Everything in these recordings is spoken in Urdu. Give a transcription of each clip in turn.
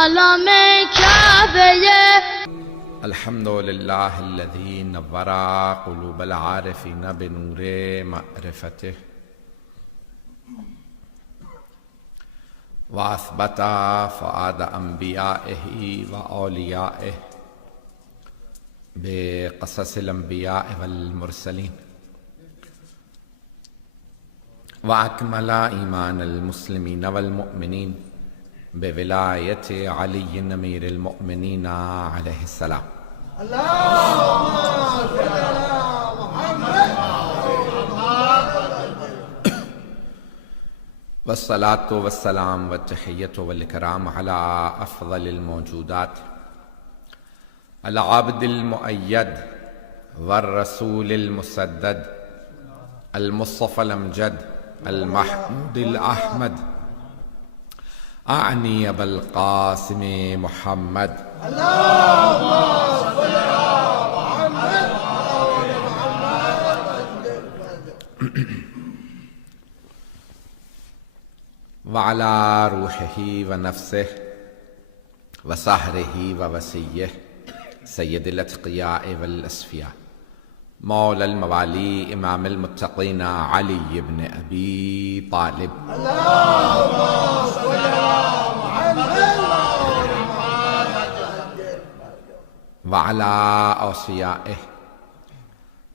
عالم کعبہ الحمد للہ الذی نور قلوب العارفین بنور معرفتہ واثبت فؤاد انبیائہ واولیائہ بقصص الانبیاء والمرسلین واکمل ایمان المسلمین والمؤمنین بولایت علی امیر المؤمنین علیہ السلام والصلاة والسلام والتحیۃ والاکرام علی افضل الموجودات العبد المؤید والرسول المسدد المصطفى الامجد المحمود الاحمد اعنی ابا القاسم محمد وعلى روحه ونفسه وسحره ووسيه سید الاتقیاء والاسفیاء مولا الموالی امام المتقین علی بن ابی طالب وعلى اوصیائه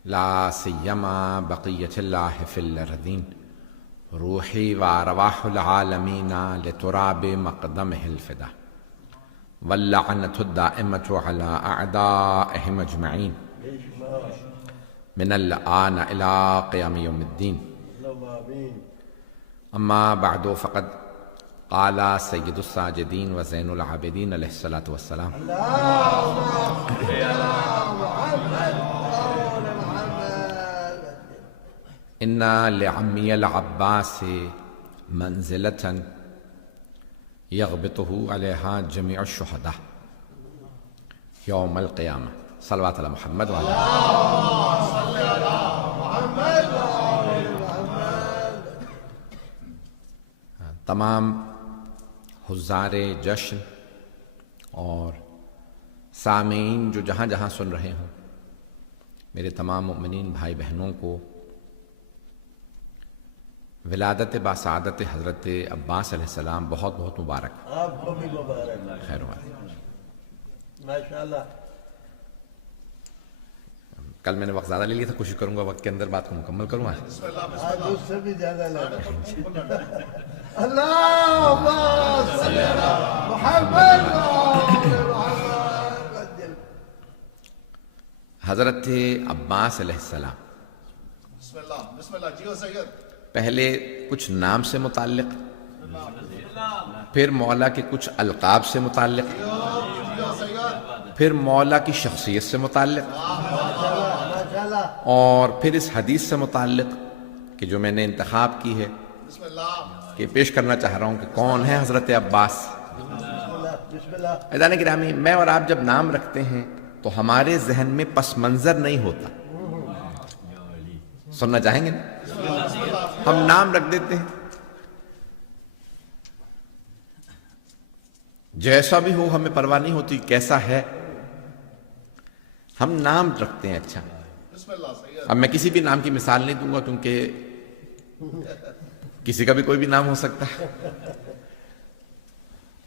لا سیما بقیت اللہ فی الارضین روحی وارواح العالمین لتراب مقدمہ الفدا واللعنة الدائمة على أعدائهم أجمعين من الآن إلى قيام يوم الدين أما بعد فقد قال سيد الساجدين وزين العابدين عليه الصلاة والسلام إن لعمي العباس منزلة يغبطه عليها جميع الشهداء يوم القيامة صلوات على محمد وعلى تمام حضار جشن اور سامعین جو جہاں جہاں سن رہے ہوں، میرے تمام مؤمنین بھائی بہنوں کو ولادت باسعادت حضرت عباس علیہ السلام بہت بہت مبارک. آپ کو بھی مبارک. خیر و ماشاءاللہ. کل میں نے وقت زیادہ لے لیا تھا، کوشش کروں گا وقت کے اندر بات کو مکمل کروں. آج اس سے بھی زیادہ لگا. اللہم صلی علی محمد. حضرت عباس علیہ السلام بسم اللہ بسم اللہ. جی سید. پہلے کچھ نام سے متعلق، پھر مولا کے کچھ القاب سے متعلق، پھر مولا کی شخصیت سے متعلق، اور پھر اس حدیث سے متعلق کہ جو میں نے انتخاب کی ہے کہ پیش کرنا چاہ رہا ہوں کہ کون ہے حضرت عباس. عزیزان گرامی، میں اور آپ جب نام رکھتے ہیں تو ہمارے ذہن میں پس منظر نہیں ہوتا. سننا چاہیں گے نا؟ ہم نام رکھ دیتے ہیں، جیسا بھی ہو ہمیں پرواہ نہیں ہوتی کیسا ہے، ہم نام رکھتے ہیں. اچھا، اب میں کسی بھی نام کی مثال نہیں دوں گا کیونکہ کسی کا بھی کوئی بھی نام ہو سکتا ہے.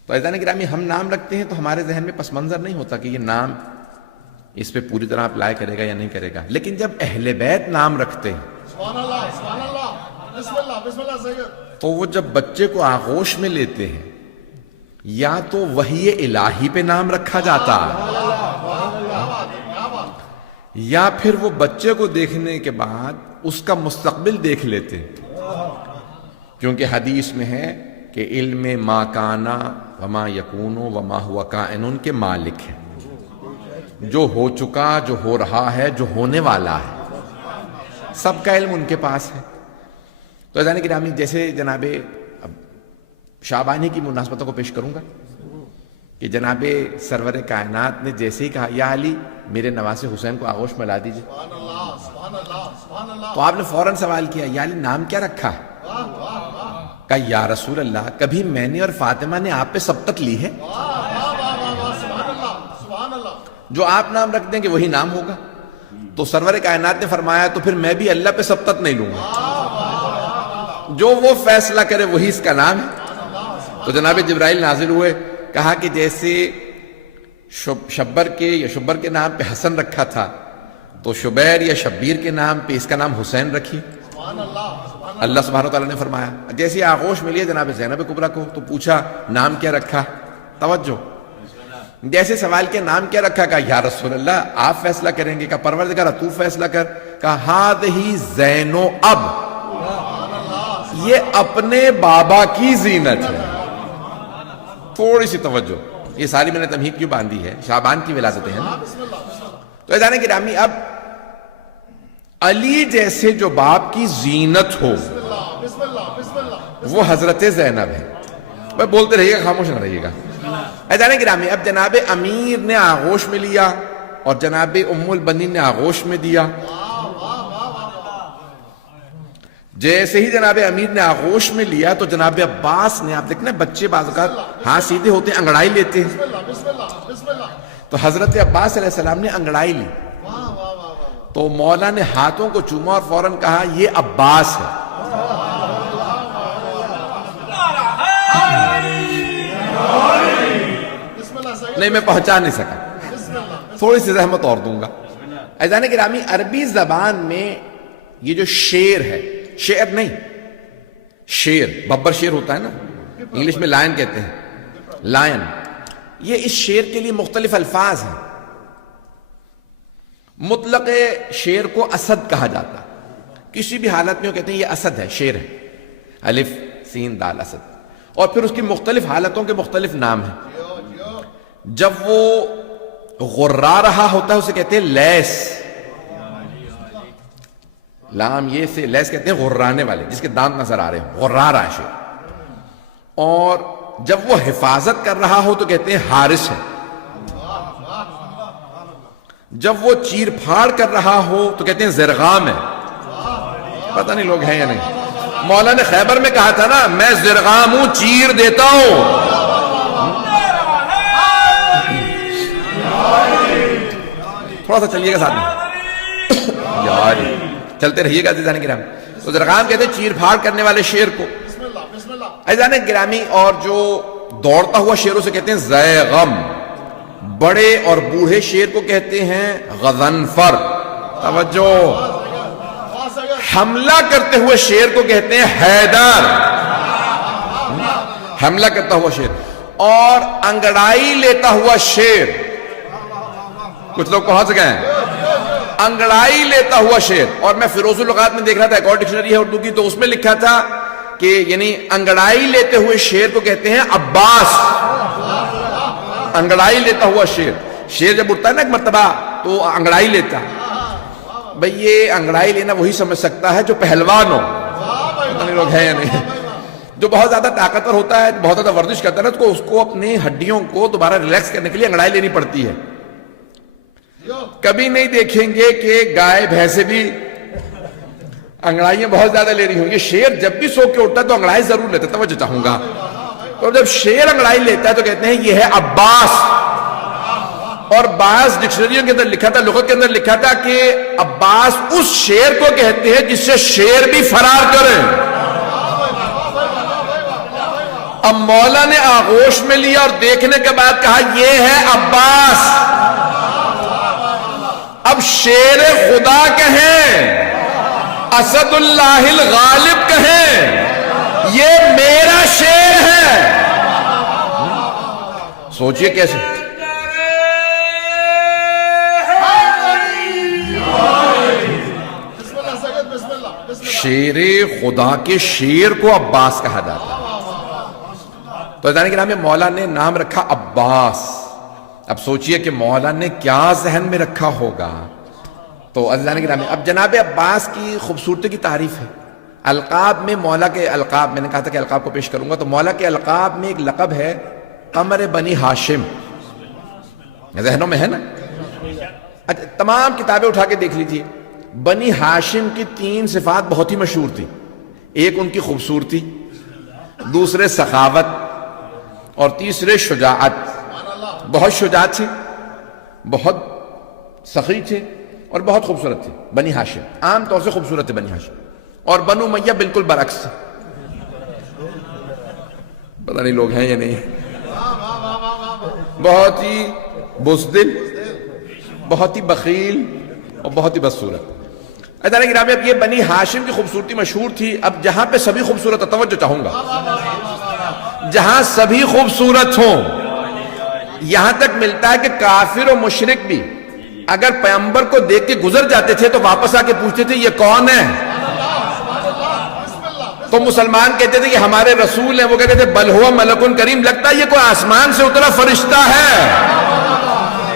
تو عزیزان گرامی، ہم نام رکھتے ہیں تو ہمارے ذہن میں پس منظر نہیں ہوتا کہ یہ نام اس پہ پوری طرح اپلائی کرے گا یا نہیں کرے گا. لیکن جب اہل بیت نام رکھتے ہیں تو وہ جب بچے کو آغوش میں لیتے ہیں یا تو وحی الہی پہ نام رکھا جاتا ہے، یا پھر وہ بچے کو دیکھنے کے بعد اس کا مستقبل دیکھ لیتے ہیں. کیونکہ حدیث میں ہے کہ علم ما کانا وما یکون وما ہوا کائن کے مالک ہیں. جو ہو چکا، جو ہو رہا ہے، جو ہونے والا ہے، سب کا علم ان کے پاس ہے. تو عزیزان گرامی، جیسے جناب شعبانی کی مناسبتوں کو پیش کروں گا کہ جناب سرور کائنات نے جیسے ہی کہا یا علی میرے نواسے حسین کو آغوش میں لا دیجئے، تو آپ نے فوراً سوال کیا یا علی نام کیا رکھا ہے؟ کہا یا رسول اللہ کبھی میں نے اور فاطمہ نے آپ پہ سبقت لی ہے؟ جو آپ نام رکھ دیں گے وہی نام ہوگا. تو سرور کائنات نے فرمایا تو پھر میں بھی اللہ پہ سبقت نہیں لوں گا، جو وہ فیصلہ کرے وہی اس کا نام ہے. تو جناب جبرائیل نازل ہوئے، کہا کہ جیسے شبر کے نام پہ حسن رکھا تھا تو شبیر یا شبیر کے نام پہ اس کا نام حسین رکھیے. اللہ سبحانہ و تعالیٰ نے فرمایا. جیسے آغوش ملی جناب زینب کبریٰ کو تو پوچھا نام کیا رکھا، توجہ، جیسے سوال کے نام کیا رکھا، کہا یا رسول اللہ آپ فیصلہ کریں گے، کہا پروردگار تو فیصلہ کر، کہا ہذہ زینو اب، یہ اپنے بابا کی زینت ہے. تھوڑی سی توجہ، یہ ساری میں نے تمہید کیوں باندھی ہے، شعبان کی ولادتیں ہیں نا. تو اذان گرامی اب علی جیسے جو باپ کی زینت ہو وہ حضرت زینب ہے. بھائی بولتے رہیے گا، خاموش نہ رہیے گا. اذان گرامی اب جناب امیر نے آغوش میں لیا اور جناب ام البنین نے آغوش میں دیا. جیسے ہی جناب امیر نے آغوش میں لیا تو جناب عباس نے، آپ دیکھنا بچے بعض اوقات ہاتھ سیدھے ہوتے ہیں انگڑائی لیتے ہیں، تو حضرت عباس علیہ السلام نے انگڑائی لی تو مولا نے ہاتھوں کو چوما اور فوراً کہا یہ عباس ہے. نہیں میں پہنچا نہیں سکا، تھوڑی سی زحمت اور دوں گا. اذان گرامی عربی زبان میں یہ جو شیر ہے، شعر نہیں، شیر، ببر شیر ہوتا ہے نا، انگلش میں لائن کہتے ہیں، لائن، یہ اس شیر کے لیے مختلف الفاظ ہیں. مطلق شیر کو اسد کہا جاتا، کسی بھی حالت میں وہ کہتے ہیں یہ اسد ہے، شیر ہے، الف سین دال اسد. اور پھر اس کی مختلف حالتوں کے مختلف نام ہیں. جب وہ غرا رہا ہوتا ہے اسے کہتے ہیں لیس، لام یہ سے لیس کہتے ہیں غرانے والے، جس کے دانت نظر آ رہے ہیں، غرا رہا ہے شیر. اور جب وہ حفاظت کر رہا ہو تو کہتے ہیں حارس ہے. جب وہ چیر پھاڑ کر رہا ہو تو کہتے ہیں زرغام ہے. پتہ نہیں لوگ ہیں یا نہیں. مولا نے خیبر میں کہا تھا نا میں زرغام ہوں، چیر دیتا ہوں. تھوڑا سا چلیے گا ساتھ میں یار، چلتے رہیے گا عزیزان گرامی. تو زرغام کہتے ہیں چیر پھاڑ کرنے والے شیر کو. عزیزان گرامی اور جو دوڑتا ہوا شیروں سے کہتے ہیں زیغم. بڑے اور بوڑھے شیر کو کہتے ہیں غضنفر. توجہ، حملہ کرتے ہوئے شیر کو کہتے ہیں حیدر، حملہ کرتا ہوا شیر. اور انگڑائی لیتا ہوا شیر، کچھ لوگ پہنچ گئے ہیں، انگڑائی لیتا ہوا شیر. اور میں فیروز اللغات میں دیکھ رہا تھا، ایک اور ڈکشنری ہے اردو کی، تو اس میں لکھا تھا کہ یعنی انگڑائی لیتے ہوئے شیر کو کہتے ہیں عباس. انگڑائی لیتا ہوا شیر، شیر جب اٹھتا ہے نا ایک مرتبہ تو انگڑائی لیتا. بھئی یہ انگڑائی لینا وہی سمجھ سکتا ہے جو پہلوان ہو، پتہ نہیں لوگ ہیں یا نہیں. جو بہت زیادہ طاقتور ہوتا ہے، بہت زیادہ ورزش کرتا ہے نا، تو اس کو اپنی ہڈیوں کو دوبارہ ریلیکس کرنے کے لیے انگڑائی لینی پڑتی ہے. کبھی نہیں دیکھیں گے کہ گائے بھینسیں بھی انگڑائیاں بہت زیادہ لے رہی ہوں. یہ شیر جب بھی سو کے اٹھتا ہے تو انگڑائی ضرور لیتا ہے. توجہ چاہوں گا. اور جب شیر انگڑائی لیتا ہے تو کہتے ہیں یہ ہے عباس. اور بعض ڈکشنریوں کے اندر لکھا تھا، لغت کے اندر لکھا تھا کہ عباس اس شیر کو کہتے ہیں جس سے شیر بھی فرار کرے. اب مولا نے آغوش میں لیا اور دیکھنے کے بعد کہا یہ ہے عباس. اب شیر خدا کہیں، اسد اللہ الغالب کہیں، یہ میرا شیر ہے. سوچئے کیسے. شیر خدا کے شیر کو عباس کہا جاتا ہے. تو عزیزان گرامی مولا نے نام رکھا عباس. اب سوچئے کہ مولا نے کیا ذہن میں رکھا ہوگا. تو عزیزان گرامی اب جناب عباس کی خوبصورتی کی تعریف ہے. القاب میں مولا کے القاب، میں نے کہا تھا کہ القاب کو پیش کروں گا، تو مولا کے القاب میں ایک لقب ہے قمر بنی ہاشم. ذہنوں میں ہے نا. تمام کتابیں اٹھا کے دیکھ لیجئے. بنی ہاشم کی 3 صفات بہت ہی مشہور تھی. ایک ان کی خوبصورتی، دوسرے سخاوت، اور تیسرے شجاعت. بہت شجاعت تھی. بہت سخی تھے اور بہت خوبصورت تھے. بنی ہاشم عام طور سے خوبصورت تھے بنی ہاشم, اور بنو امیہ بالکل برعکس. پتہ نہیں لوگ ہیں یا نہیں, بہت ہی بزدل, بہت ہی بخیل اور بہت ہی بدصورت. ادارے گرامی, اب یہ بنی ہاشم کی خوبصورتی مشہور تھی. اب جہاں پہ سبھی خوبصورت, توجہ چاہوں گا, جہاں سبھی خوبصورت ہوں, یہاں تک ملتا ہے کہ کافر و مشرک بھی اگر پیغمبر کو دیکھ کے گزر جاتے تھے تو واپس آ کے پوچھتے تھے یہ کون ہے. تو مسلمان کہتے تھے کہ ہمارے رسول ہیں, وہ کہتے تھے بل ہوا ملک کریم, لگتا ہے یہ کوئی آسمان سے اترا فرشتہ ہے.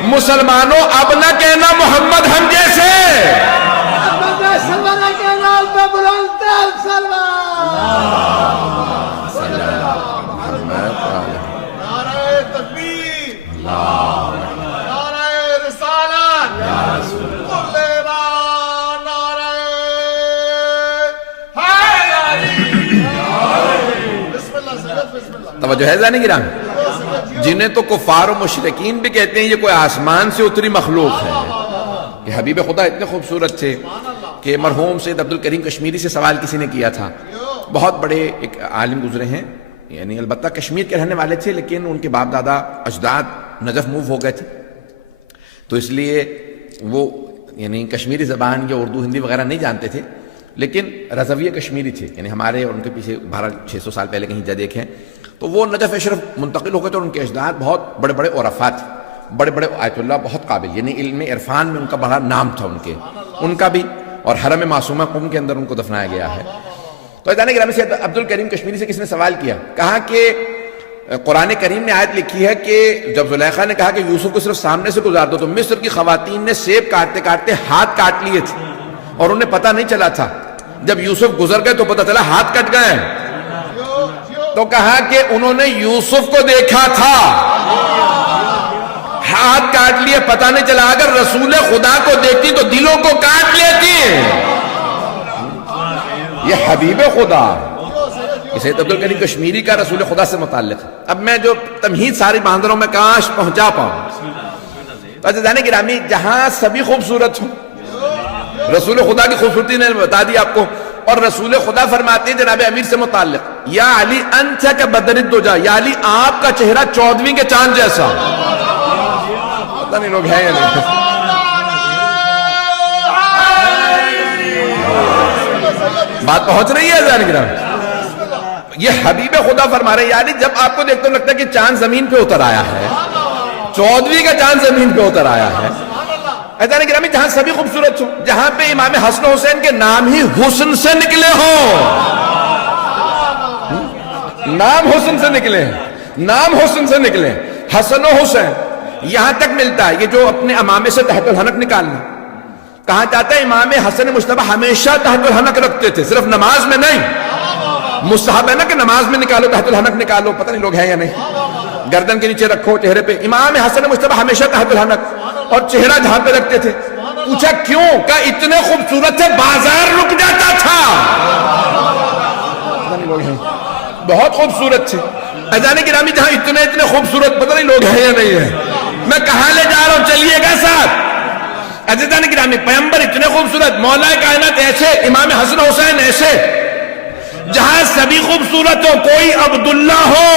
مسلمانوں اب نہ کہنا محمد ہم جیسے, توجہ ہے ذہن گرامی, جنہیں تو کفار و مشرکین بھی کہتے ہیں یہ کوئی آسمان سے اتری مخلوق ہے. کہ حبیب خدا اتنے خوبصورت تھے کہ مرحوم سید عبد الکریم کشمیری سے سوال کسی نے کیا تھا. بہت بڑے ایک عالم گزرے ہیں, یعنی البتہ کشمیر کے رہنے والے تھے لیکن ان کے باپ دادا اجداد نجف موو ہو گئے تھے, تو اس لیے وہ یعنی کشمیری زبان یا اردو ہندی وغیرہ نہیں جانتے تھے, لیکن رضویہ کشمیری تھے. یعنی ہمارے اور ان کے پیچھے 1200-600 سال پہلے کہیں جا دیکھیں تو وہ نجف اشرف منتقل ہو گئے, تو ان کے اجداد بہت بڑے بڑے عرفاء تھے, بڑے بڑے آیت اللہ, بہت قابل, یعنی علم عرفان میں ان کا بڑا نام تھا ان کا بھی, اور حرم معصومہ قم کے اندر ان کو دفنایا گیا ہے. تو ادانے گرامی سے عبد الکریم کشمیری سے کس نے سوال کیا, کہا کہ قرآن کریم نے آیت لکھی ہے کہ جب زلیخا نے کہا کہ یوسف کو صرف سامنے سے گزار دو, تو مصر کی خواتین نے سیب کاٹتے کاٹتے ہاتھ کاٹ لیے تھے اور انہیں پتہ نہیں چلا تھا. جب یوسف گزر گئے تو پتہ چلا ہاتھ کٹ گئے. تو کہا کہ انہوں نے یوسف کو دیکھا تھا, ہاتھ کاٹ لیے, پتہ نہیں چلا. اگر رسول خدا کو دیکھتی تو دلوں کو کاٹ لیتی. یہ حبیب خدا, سید عبد الکریم کشمیری کا رسول خدا سے متعلق ہے. اب میں جو تمہید ساری باندھ رہا ہوں میں کاش پہنچا پاؤں. عزیزان گرامی, جہاں سبھی خوبصورت ہوں, رسول خدا کی خوبصورتی نے بتا دی آپ کو, اور رسول خدا فرماتے ہیں جناب امیر سے متعلق, یا علی انت کا بدر الدجا, یا علی آپ کا چہرہ 14ویں کے چاند جیسا. پتہ نہیں لوگ ہیں یا نہیں. بات پہنچ رہی ہے عزیزان گرامی, یہ حبیب خدا فرما رہے ہیں, یعنی جب آپ کو دیکھتے لگتا ہے کہ چاند زمین پہ اتر آیا ہے, 14ویں کا چاند زمین پہ اتر آیا ہے. عزیزان گرامی, جہاں سبھی خوبصورت ہوں, جہاں پہ امام حسن و حسین کے نام ہی حسن سے نکلے ہوں, نام حسن سے نکلے ہیں, نام حسن سے نکلے, حسن و حسین, یہاں تک ملتا ہے. یہ جو اپنے امامے سے تحت الحنک نکالنا, کہا جاتا ہے امام حسن مجتبی ہمیشہ تحت الحنک رکھتے تھے, صرف نماز میں نہیں. مستحب ہے نا کہ نماز میں نکالو تحت الحنک نکالو, پتہ نہیں لوگ ہیں یا نہیں. گردن کے نیچے رکھو, چہرے پہ. امام حسن مجتبی ہمیشہ تحت الحنک, اور چہرہ جہاں پہ رکھتے تھے. پوچھا کیوں, کہ اتنے خوبصورت تھے بازار رک جاتا تھا. پتہ نہیں لوگ ہیں, بہت خوبصورت تھے. عزیزان گرامی, جہاں اتنے خوبصورت, پتہ نہیں لوگ ہیں یا نہیں ہیں. میں کہاں لے جا رہا ہوں, چلیے گا ساتھ. عزیزان گرامی, پیغمبر اتنے خوبصورت, مولا کائنات ایسے, امام حسن حسین ایسے. جہاں سبھی خوبصورت ہو, کوئی عبداللہ ہو,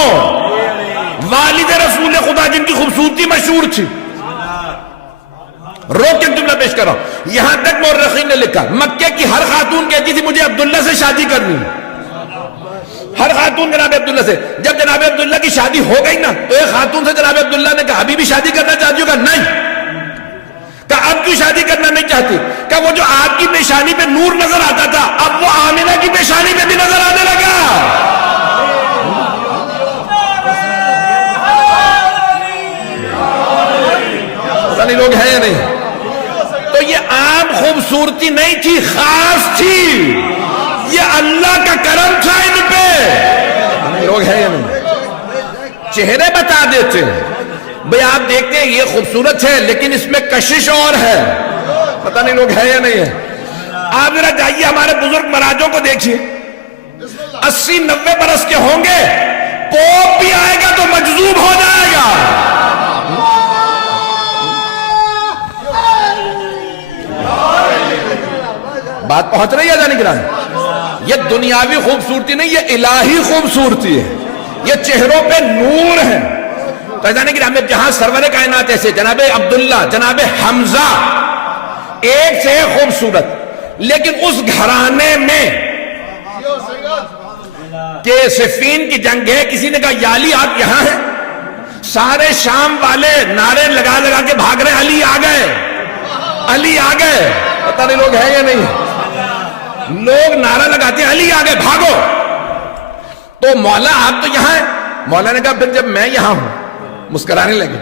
والد رسول خدا جن کی خوبصورتی مشہور تھی. روک کے جملہ پیش کر رہا ہوں, یہاں تک مورخین نے لکھا مکے کی ہر خاتون کہتی تھی مجھے عبداللہ سے شادی کرنی. ہر خاتون جناب عبداللہ سے. جب جناب عبداللہ کی شادی ہو گئی نا, تو ایک خاتون سے جناب عبداللہ نے کہا ابھی بھی شادی کرنا چاہتی ہو؟ کہا نہیں. کہا اب کیوں شادی کرنا نہیں چاہتی؟ کہا وہ جو آپ کی پیشانی پہ نور نظر آتا تھا, اب وہ آمنہ کی پیشانی پہ بھی نظر آنے لگا. پتہ نہیں لوگ ہیں یا نہیں. تو یہ عام خوبصورتی نہیں تھی, خاص تھی. یہ اللہ کا کرم تھا ان پہ. لوگ ہیں یا نہیں. چہرے بتا دیتے بھئی, آپ دیکھتے ہیں یہ خوبصورت ہے لیکن اس میں کشش اور ہے. پتہ نہیں لوگ ہیں یا نہیں ہے. آپ ذرا جائیے ہمارے بزرگ مراجوں کو دیکھیے, 80-90 برس کے ہوں گے, پوپ بھی آئے گا تو مجذوب ہو جائے گا. بات پہنچ رہی ہے جانی گرامی؟ یہ دنیاوی خوبصورتی نہیں، یہ الہی خوبصورتی ہے، یہ چہروں پہ نور ہے۔ تو جانی گرامی جہاں سرور کائنات ایسے جناب عبداللہ، جناب حمزہ ایک سے خوبصورت، لیکن اس گھرانے میں کہ صفین کی جنگ ہے، کسی نے کہا یا علی آپ یہاں ہیں، سارے شام والے نعرے لگا لگا کے بھاگ رہے ہیں، علی آ گئے، علی آ گئے، پتہ نہیں لوگ ہیں یا نہیں، لوگ نعرہ لگاتے ہیں علی آ گئے بھاگو۔ تو مولا آپ تو یہاں ہیں، مولا نے کہا پھر جب میں یہاں ہوں، مسکرانے لگے،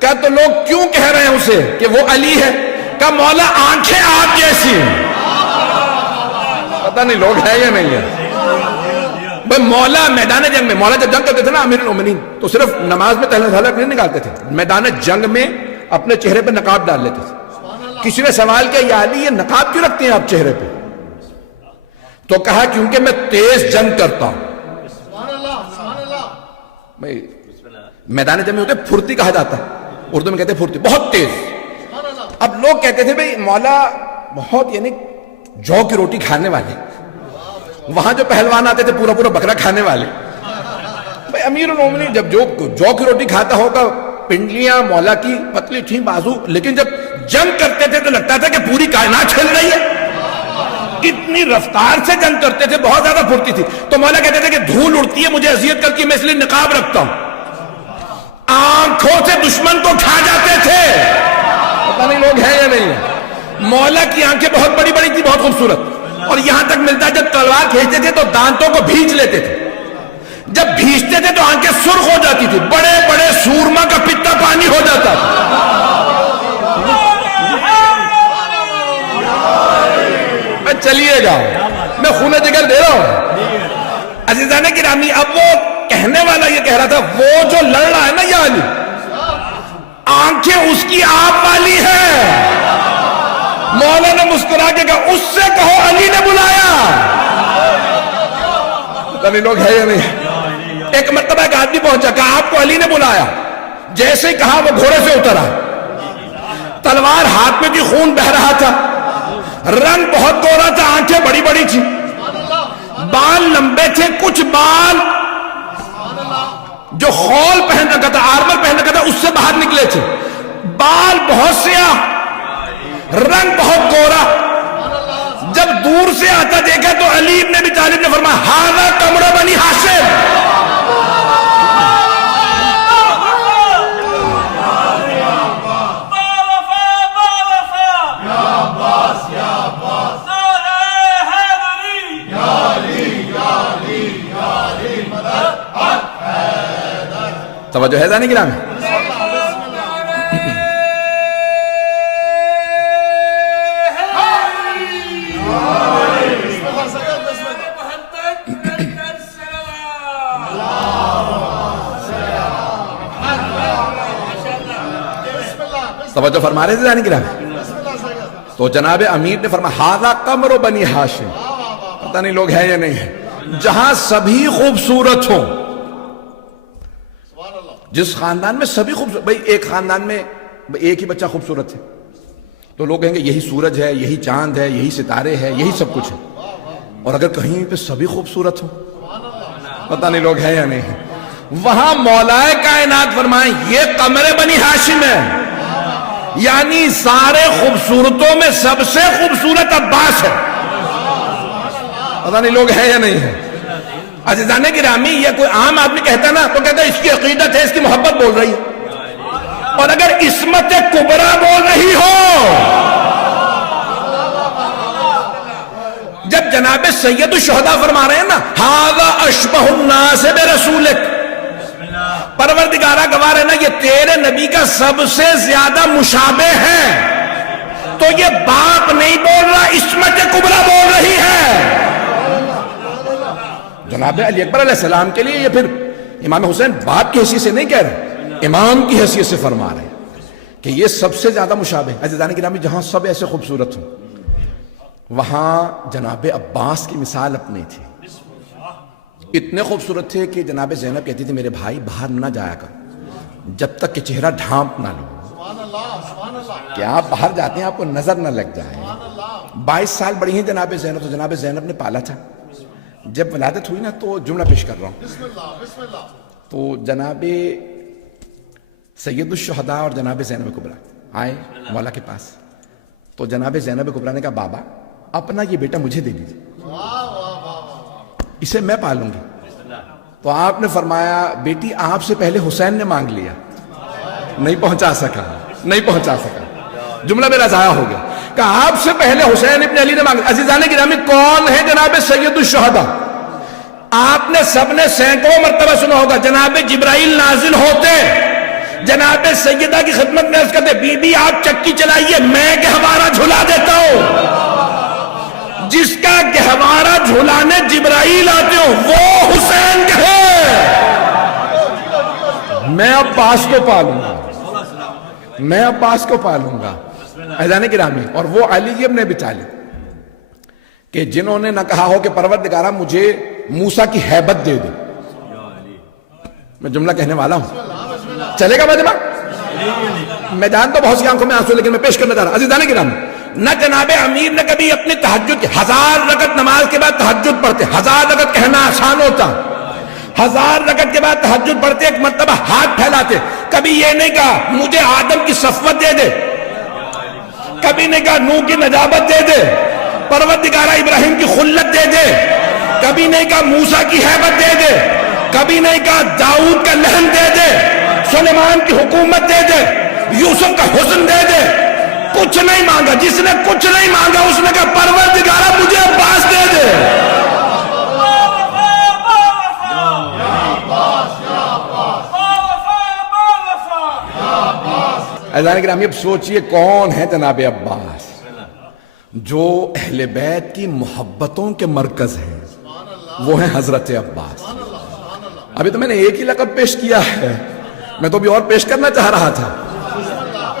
کہا تو لوگ کیوں کہہ رہے ہیں اسے کہ وہ علی ہے؟ کہا مولا آنکھیں آپ جیسی ہیں۔ پتہ نہیں لوگ ہیں یا نہیں ہیں۔ بھئی مولا میدان جنگ میں، مولا جب جنگ کرتے تھے نا امیر المومنین، تو صرف نماز میں تہلک نہیں نکالتے تھے، میدان جنگ میں اپنے چہرے پہ نقاب ڈال لیتے تھے۔ کسی نے سوال کیا یا علی یہ نقاب کیوں رکھتے ہیں آپ چہرے پہ؟ تو کہا کیونکہ میں تیز جنگ کرتا ہوں۔ بھئی میدان جنگ میں ہوتے پھرتی کہا جاتا ہے، اردو میں کہتے ہیں پھرتی، بہت تیز۔ اب لوگ کہتے تھے بھئی مولا بہت یعنی جو کی روٹی کھانے والے، وہاں جو پہلوان آتے تھے پورا پورا بکرا کھانے والے۔ بھئی امیر المومنین جب جو کی روٹی کھاتا ہوگا، پنڈلیاں مولا کی پتلی تھیں بازو، لیکن جب جنگ کرتے تھے تو لگتا تھا کہ پوری کائنات چل رہی ہے، اتنی رفتار سے جنگ کرتے تھے، بہت زیادہ پھرتی تھی۔ تو مولا کہتے تھے کہ دھول اڑتی ہے، مجھے اذیت کرتی ہے، میں اس لیے نقاب رکھتا ہوں۔ آنکھوں سے دشمن کو کھا جاتے تھے، پتہ نہیں لوگ ہیں یا نہیں ہیں۔ مولا کی آنکھیں بہت بڑی بڑی تھی، بہت خوبصورت، اور یہاں تک ملتا ہے جب تلوار کھینچتے تھے تو دانتوں کو بھینچ لیتے تھے، جب بھینچتے تھے تو آنکھیں سرخ ہو جاتی تھی، بڑے بڑے سورما کا پتا پانی ہو جاتا تھا۔ چلیے جاؤ، میں خون جگر دے رہا ہوں عزیزان گرامی۔ اب وہ کہنے والا یہ کہہ رہا تھا وہ جو لڑ رہا ہے نا یا علی، آنکھیں اس کی آپ والی ہے۔ مولا نے مسکرا کے کہا اس سے کہو علی نے بلایا۔ پتہ نہیں لوگ ہے یا نہیں۔ ایک مرتبہ ایک آدمی پہنچا، کہا آپ کو علی نے بلایا، جیسے ہی کہا وہ گھوڑے سے اترا، تلوار ہاتھ میں تھی، خون بہ رہا تھا، رنگ بہت گورا تھا، آنکھیں بڑی بڑی تھی، بال لمبے تھے، کچھ بال جو خول پہن رکھا تھا، آرمر پہن رکھا تھا، اس سے باہر نکلے تھے، بال بہت سیاہ، رنگ بہت گورا۔ جب دور سے آتا دیکھا تو علی ابن ابی طالب نے فرمایا ھذا قمر بنی ہاشم۔ توجہ ہے ذہنی گرامی؟ توجہ فرما رہے تھے ذہنی گرامی؟ تو جناب امیر نے فرمایا ھذا قمر بنی ہاشم۔ پتہ نہیں لوگ ہیں یا نہیں ہیں۔ جہاں سبھی خوبصورت ہوں، جس خاندان میں سبھی خوبصورت، بھئی ایک خاندان میں ایک ہی بچہ خوبصورت ہے تو لوگ کہیں گے یہی سورج ہے، یہی چاند ہے، یہی ستارے ہے، یہی سب کچھ ہے۔ اور اگر کہیں پہ سبھی خوبصورت ہوں، پتہ نہیں لوگ ہیں یا نہیں ہیں۔ وہاں مولا کائنات فرمائیں یہ قمر بنی ہاشم ہے، یعنی سارے خوبصورتوں میں سب سے خوبصورت عباس ہے۔ پتہ نہیں لوگ ہیں یا نہیں ہیں۔ عزیزان گرامی یہ کوئی عام آدمی کہتا ہے نا تو کہتا ہے اس کی عقیدت ہے، اس کی محبت بول رہی ہے، اور اگر عصمت کبریٰ بول رہی ہو، جب جناب سید الشہداء فرما رہے ہیں نا ھذا اشبہ الناس برسولک، پروردگارہ گواہ ہے نا یہ تیرے نبی کا سب سے زیادہ مشابہ ہے، تو یہ باپ نہیں بول رہا، عصمت کبریٰ بول رہی ہے۔ جناب علی اکبر علیہ السلام کے لیے یہ پھر امام حسین باپ کی حیثیت سے نہیں کہہ رہے، امام کی حیثیت سے فرما رہے ہیں کہ یہ سب سے زیادہ مشابہ ہے۔ عزیزان گرامی جہاں سب ایسے خوبصورت ہوں، وہاں جناب عباس کی مثال اپنی تھی، اتنے خوبصورت تھے کہ جناب زینب کہتی تھی میرے بھائی باہر نہ جایا کر جب تک کہ چہرہ ڈھانپ نہ لو، کہ آپ باہر جاتے ہیں آپ کو نظر نہ لگ جائے، 22 سال بڑی ہیں جناب زینب، تو جناب زینب نے پالا تھا. جب ولادت ہوئی نا تو جملہ پیش کر رہا ہوں. بسم اللہ بسم اللہ. تو جناب سید الشہداء اور جناب زینب کبریٰ آئے مولا کے پاس. تو جناب زینب کبریٰ نے کہا بابا اپنا یہ بیٹا مجھے دے دیجیے، اسے میں پالوں گی. تو آپ نے فرمایا بیٹی آپ سے پہلے حسین نے مانگ لیا، نہیں پہنچا سکا. جملہ میرا ضائع ہو گیا. کہا آپ سے پہلے حسین ابن علی نے مانگ لیا. عزیزان گرامی کون ہے جناب سید الشہداء؟ آپ نے سب نے سینکڑوں مرتبہ سنا ہوگا جناب جبرائیل نازل ہوتے جناب سیدہ کی خدمت میں عرض کرتے بی بی آپ چکی چلائیے میں گہوارہ جھلا دیتا ہوں. جس کا گہوارہ جھلانے جبرائیل آتے ہو وہ حسین کہے میں عباس کو پالوں گا. عزیزان گرامی اور وہ علی ابن ابی طالب کہ جنہوں نے نہ کہا ہو کہ پروردگارہ مجھے موسیٰ کی ہیبت دے دے. میں جملہ کہنے والا ہوں، چلے گا مجمع؟ میں جانتا ہوں بہت سی آنکھوں میں آنسو، لیکن میں پیش کرنا چاہ رہا. عزیزان گرامی نہ جناب امیر نے کبھی اپنی تہجد کی 1000 رکعت نماز کے بعد تہجد پڑھتے، 1000 رکعت کہنا آسان ہوتا، 1000 رکعت کے بعد تہجد پڑھتے ایک مرتبہ ہاتھ پھیلاتے. کبھی یہ نہیں کہا مجھے آدم کی صفوت دے دے، کبھی نہیں کہا نوح کی نجابت دے دے، پروردگارہ ابراہیم کی خلت دے دے، کبھی نہیں کہا موسیٰ کی ہیبت دے دے، کبھی نہیں کہا داؤد کا لہن دے دے، سلیمان کی حکومت دے دے، یوسف کا حسن دے دے. کچھ نہیں مانگا. جس نے کچھ نہیں مانگا اس نے کہا پروردگارہ مجھے عباس دے دے. عزیزان گرامی اب سوچئے کون ہے جناب عباس جو اہل بیت کی محبتوں کے مرکز ہیں، وہ ہیں حضرت عباس. ابھی تو میں نے ایک ہی لقب پیش کیا ہے، میں تو بھی اور پیش کرنا چاہ رہا تھا.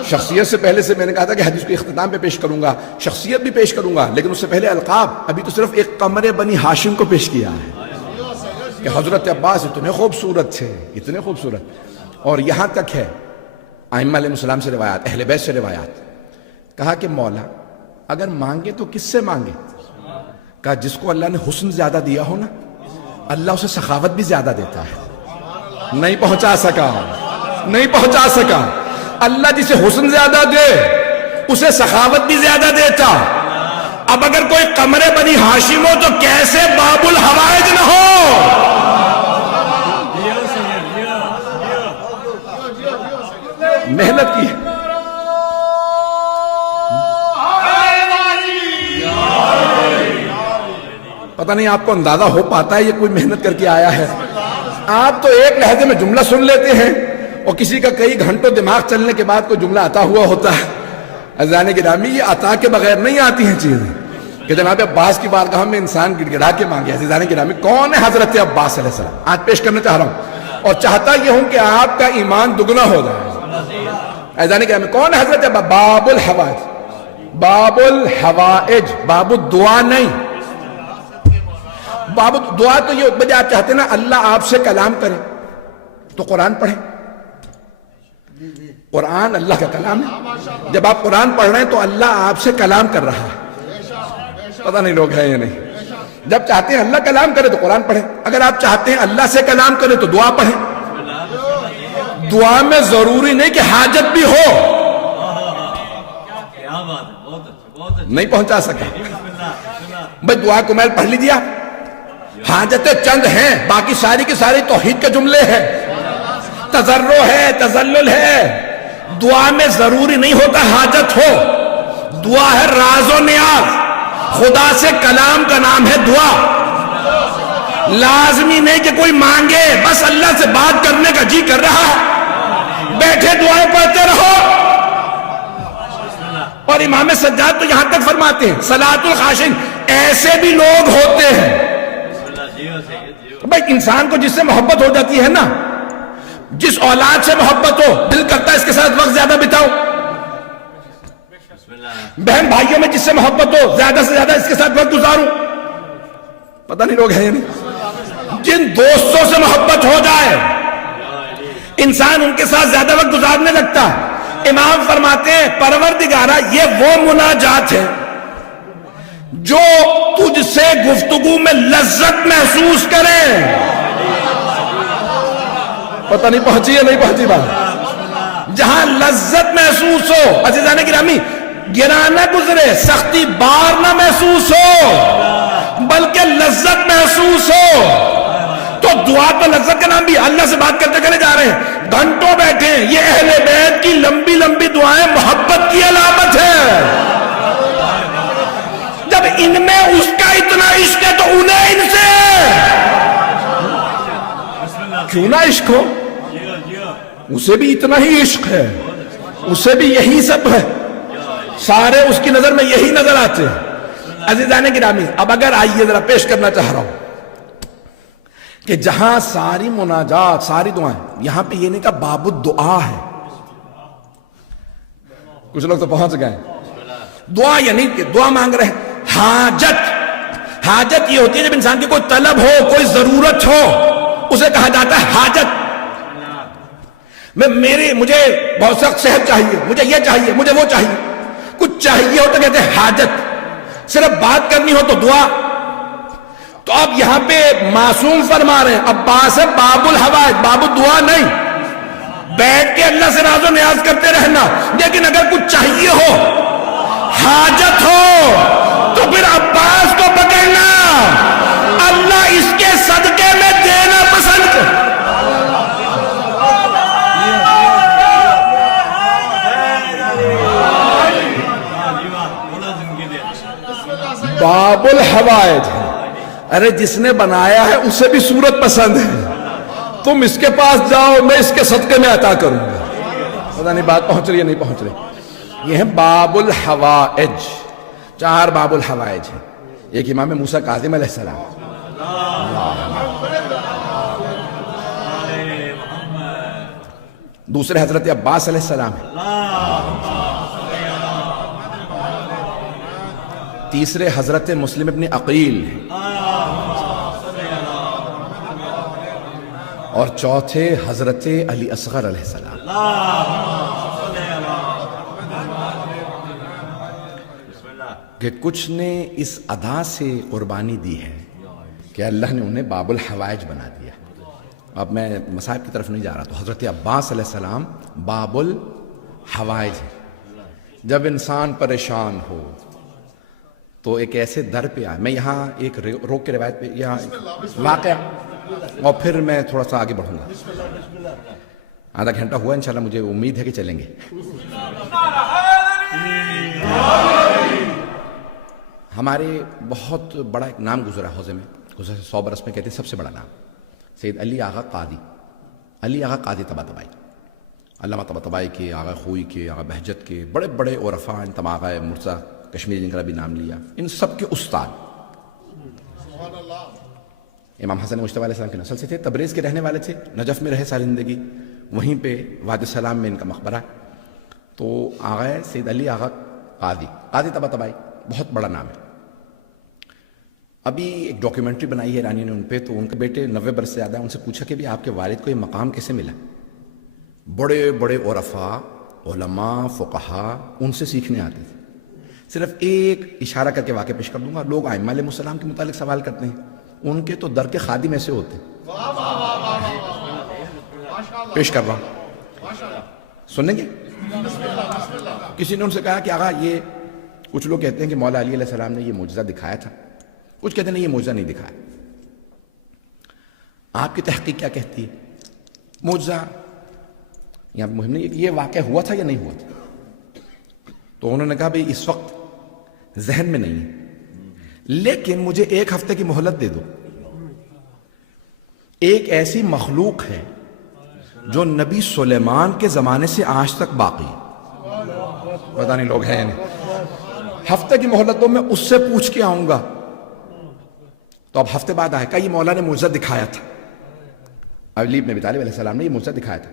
شخصیت سے پہلے سے میں نے کہا تھا کہ حدیث کو اختتام پہ پیش کروں گا، شخصیت بھی پیش کروں گا، لیکن اس سے پہلے القاب. ابھی تو صرف ایک قمر بنی ہاشم کو پیش کیا ہے کہ حضرت عباس اتنے خوبصورت تھے، اتنے خوبصورت. اور یہاں تک ہے ائمہ علیہ السلام سے روایات، اہل بیت سے روایات، کہا کہ مولا اگر مانگے تو کس سے مانگے؟ کہا جس کو اللہ نے حسن زیادہ دیا ہو نا اللہ اسے سخاوت بھی زیادہ دیتا ہے. نہیں پہنچا سکا. اللہ جسے حسن زیادہ دے اسے سخاوت بھی زیادہ دیتا. اب اگر کوئی قمر بنی ہاشم ہو تو کیسے باب الحوائج نہ ہو؟ محنت کی پتہ نہیں آپ کو اندازہ ہو پاتا ہے یہ کوئی محنت کر کے آیا ہے. آپ تو ایک لہجے میں جملہ سن لیتے ہیں اور کسی کا کئی گھنٹوں دماغ چلنے کے بعد کوئی جملہ عطا ہوا ہوتا ہے. عزیزان گرامی یہ عطا کے بغیر نہیں آتی ہیں چیزیں کہ جناب عباس کی بارگاہ میں انسان گڑ گڑا کے مانگے. عزیزان گرامی کون ہے حضرت عباس علیہ السلام؟ آج پیش کرنا چاہ رہا ہوں اور چاہتا یہ ہوں کہ آپ کا ایمان دگنا ہو جائے. عزیزان گرامی کون ہے حضرت عباس؟ باب الحوائج، باب الحوائج، باب الدعا نہیں. باب دعا تو یہ بجے آپ چاہتے ہیں نا اللہ آپ سے کلام کرے تو قرآن پڑھیں. قرآن اللہ کا کلام ہے. جب آپ قرآن پڑھ رہے ہیں تو اللہ آپ سے کلام کر رہا ہے. پتہ نہیں لوگ ہیں یا نہیں. جب چاہتے ہیں اللہ کلام کرے تو قرآن پڑھیں. اگر آپ چاہتے ہیں اللہ سے کلام کرے تو دعا پڑھیں. دعا میں ضروری نہیں کہ حاجت بھی ہو. نہیں پہنچا سکا بھائی دعا کو میں پڑھ لیجیے. حاجتیں چند ہیں، باقی ساری کی ساری توحید کے جملے ہیں. تضرع ہے، تذلل ہے. دعا میں ضروری نہیں ہوتا حاجت ہو. دعا ہے راز و نیاز. خدا سے کلام کا نام ہے دعا. لازمی نہیں کہ کوئی مانگے، بس اللہ سے بات کرنے کا جی کر رہا ہے بیٹھے دعائیں پڑھتے رہو. اور امام سجاد تو یہاں تک فرماتے ہیں صلاۃ الخاشعین، ایسے بھی لوگ ہوتے ہیں بھائی انسان کو جس سے محبت ہو جاتی ہے نا، جس اولاد سے محبت ہو دل کرتا ہے اس کے ساتھ وقت زیادہ بتاؤ. بہن بھائیوں میں جس سے محبت ہو زیادہ سے زیادہ اس کے ساتھ وقت گزاروں. پتہ نہیں لوگ ہیں یا نہیں. جن دوستوں سے محبت ہو جائے انسان ان کے ساتھ زیادہ وقت گزارنے لگتا. امام فرماتے ہیں پروردگارہ یہ وہ مناجات ہے جو تجھ سے گفتگو میں لذت محسوس کرے. پتہ نہیں پہنچی ہے نہیں پہنچی بات. جہاں لذت محسوس ہو عزیزان گرامی، گرا نہ گزرے، سختی بار نہ محسوس ہو بلکہ لذت محسوس ہو. تو دعا تو لذت کا نام بھی. اللہ سے بات کرتے کرتے جا رہے ہیں، گھنٹوں بیٹھے ہیں. یہ اہل بیت کی لمبی لمبی دعائیں محبت کی علامت ہے. جب ان میں اس کا اتنا عشق ہے تو انہیں ان سے کیوں نہ عشق ہو. اسے بھی اتنا ہی عشق ہے، اسے بھی یہی سب ہے، سارے اس کی نظر میں یہی نظر آتے ہیں. عزیزان گرامی، اب اگر آئیے ذرا پیش کرنا چاہ رہا ہوں کہ جہاں ساری مناجات ساری دعائیں، یہاں پہ یہ نہیں کہا باب الدعا ہے. کچھ لوگ تو پہنچ گئے. دعا یعنی کہ دعا مانگ رہے ہیں. حاجت یہ ہوتی ہے جب انسان کی کوئی طلب ہو، کوئی ضرورت ہو، اسے کہا جاتا ہے حاجت. مجھے بہت سخت صحت چاہیے، مجھے یہ چاہیے، مجھے وہ چاہیے، کچھ چاہیے ہو تو کہتے ہیں حاجت. صرف بات کرنی ہو تو دعا. تو اب یہاں پہ معصوم فرما رہے ہیں عباس ہے باب الحوائج، باب الدعا نہیں. بیٹھ کے اللہ سے راز و نیاز کرتے رہنا، لیکن اگر کچھ چاہیے ہو، حاجت ہو، تو پھر عباس کو پکڑنا. اللہ اس کے صدقے میں دینا پسند کرتا. باب الحوائج ہے. ارے جس نے بنایا ہے اسے بھی صورت پسند ہے. تم اس کے پاس جاؤ، میں اس کے صدقے میں عطا کروں گا. پتہ نہیں بات پہنچ رہی ہے نہیں پہنچ رہی. یہ ہے باب الحوائج. 4 باب الحوائج ہیں. ایک امام موسیٰ کاظم علیہ السلام، دوسرے حضرت عباس علیہ السلام ہے، تیسرے حضرت مسلم ابن عقیل ہے، اور چوتھے حضرت علی اصغر علیہ السلام. کہ کچھ نے اس ادا سے قربانی دی ہے کہ اللہ نے انہیں باب الحوائج بنا دیا. اب میں مصائب کی طرف نہیں جا رہا. تو حضرت عباس علیہ السلام باب الحوائج ہے. جب انسان پریشان ہو تو ایک ایسے در پہ آئے. میں یہاں ایک روک کے روایت پہ یہاں واقعہ، اور پھر میں تھوڑا سا آگے بڑھوں گا. آدھا گھنٹہ ہوا انشاءاللہ، مجھے امید ہے کہ چلیں گے. ہمارے بہت بڑا ایک نام گزرا حوزے میں، گزرے 100 برس میں، کہتے ہیں سب سے بڑا نام سید علی آغا قادی. علی آغا قادی طباطبائی، علامہ طباطبائی کے، آغا خوئی کے، آغا بہجت کے، بڑے بڑے عرفاء، انتم آغا مرزا کشمیر جن کا بھی نام لیا، ان سب کے استاد. امام حسن مجتبی علیہ السلام کی نسل سے تھے، تبریز کے رہنے والے تھے، نجف میں رہے ساری زندگی، وہیں پہ وادی السلام میں ان کا مقبرہ. تو آغا سید علی آغا قادی، قادی طباطبائی بہت بڑا نام ہے. ابھی ایک ڈاکیومنٹری بنائی ہے ایرانی نے ان پہ. تو ان کے بیٹے 90 برس سے زیادہ، ان سے پوچھا کہ بھی آپ کے والد کو یہ مقام کیسے ملا. بڑے بڑے عرفاء، علماء، فقہاء ان سے سیکھنے آتے تھے. صرف ایک اشارہ کر کے واقعہ پیش کر دوں گا. لوگ ائمہ علیہ السلام کے متعلق سوال کرتے ہیں، ان کے تو در کے خادم ایسے ہوتے ہیں. پیش کر رہا ہوں، سنیں گے. کسی نے ان سے کہا کہ آقا یہ کچھ لوگ کہتے ہیں کہ مولا علی علیہ السلام نے یہ معجزہ دکھایا تھا، کچھ کہتے ہیں نہیں یہ معجزہ نہیں دکھایا. آپ کی تحقیق کیا کہتی ہے؟ معجزہ یہاں پہ مہم نہیں ہے کہ یہ واقعہ ہوا تھا یا نہیں ہوا تھا. تو انہوں نے کہا بھئی اس وقت ذہن میں نہیں ہے، لیکن مجھے 1 ہفتے کی مہلت دے دو. ایک ایسی مخلوق ہے جو نبی سلیمان کے زمانے سے آج تک باقی ہے. پتہ نہیں لوگ ہیں یا نہیں. ہفتے کی مہلت دو، میں اس سے پوچھ کے آؤں گا. تو اب ہفتے بعد آئے، کہا یہ مولا نے معجزہ دکھایا تھا، علی بن ابی طالب علیہ السلام نے یہ معجزہ دکھایا تھا.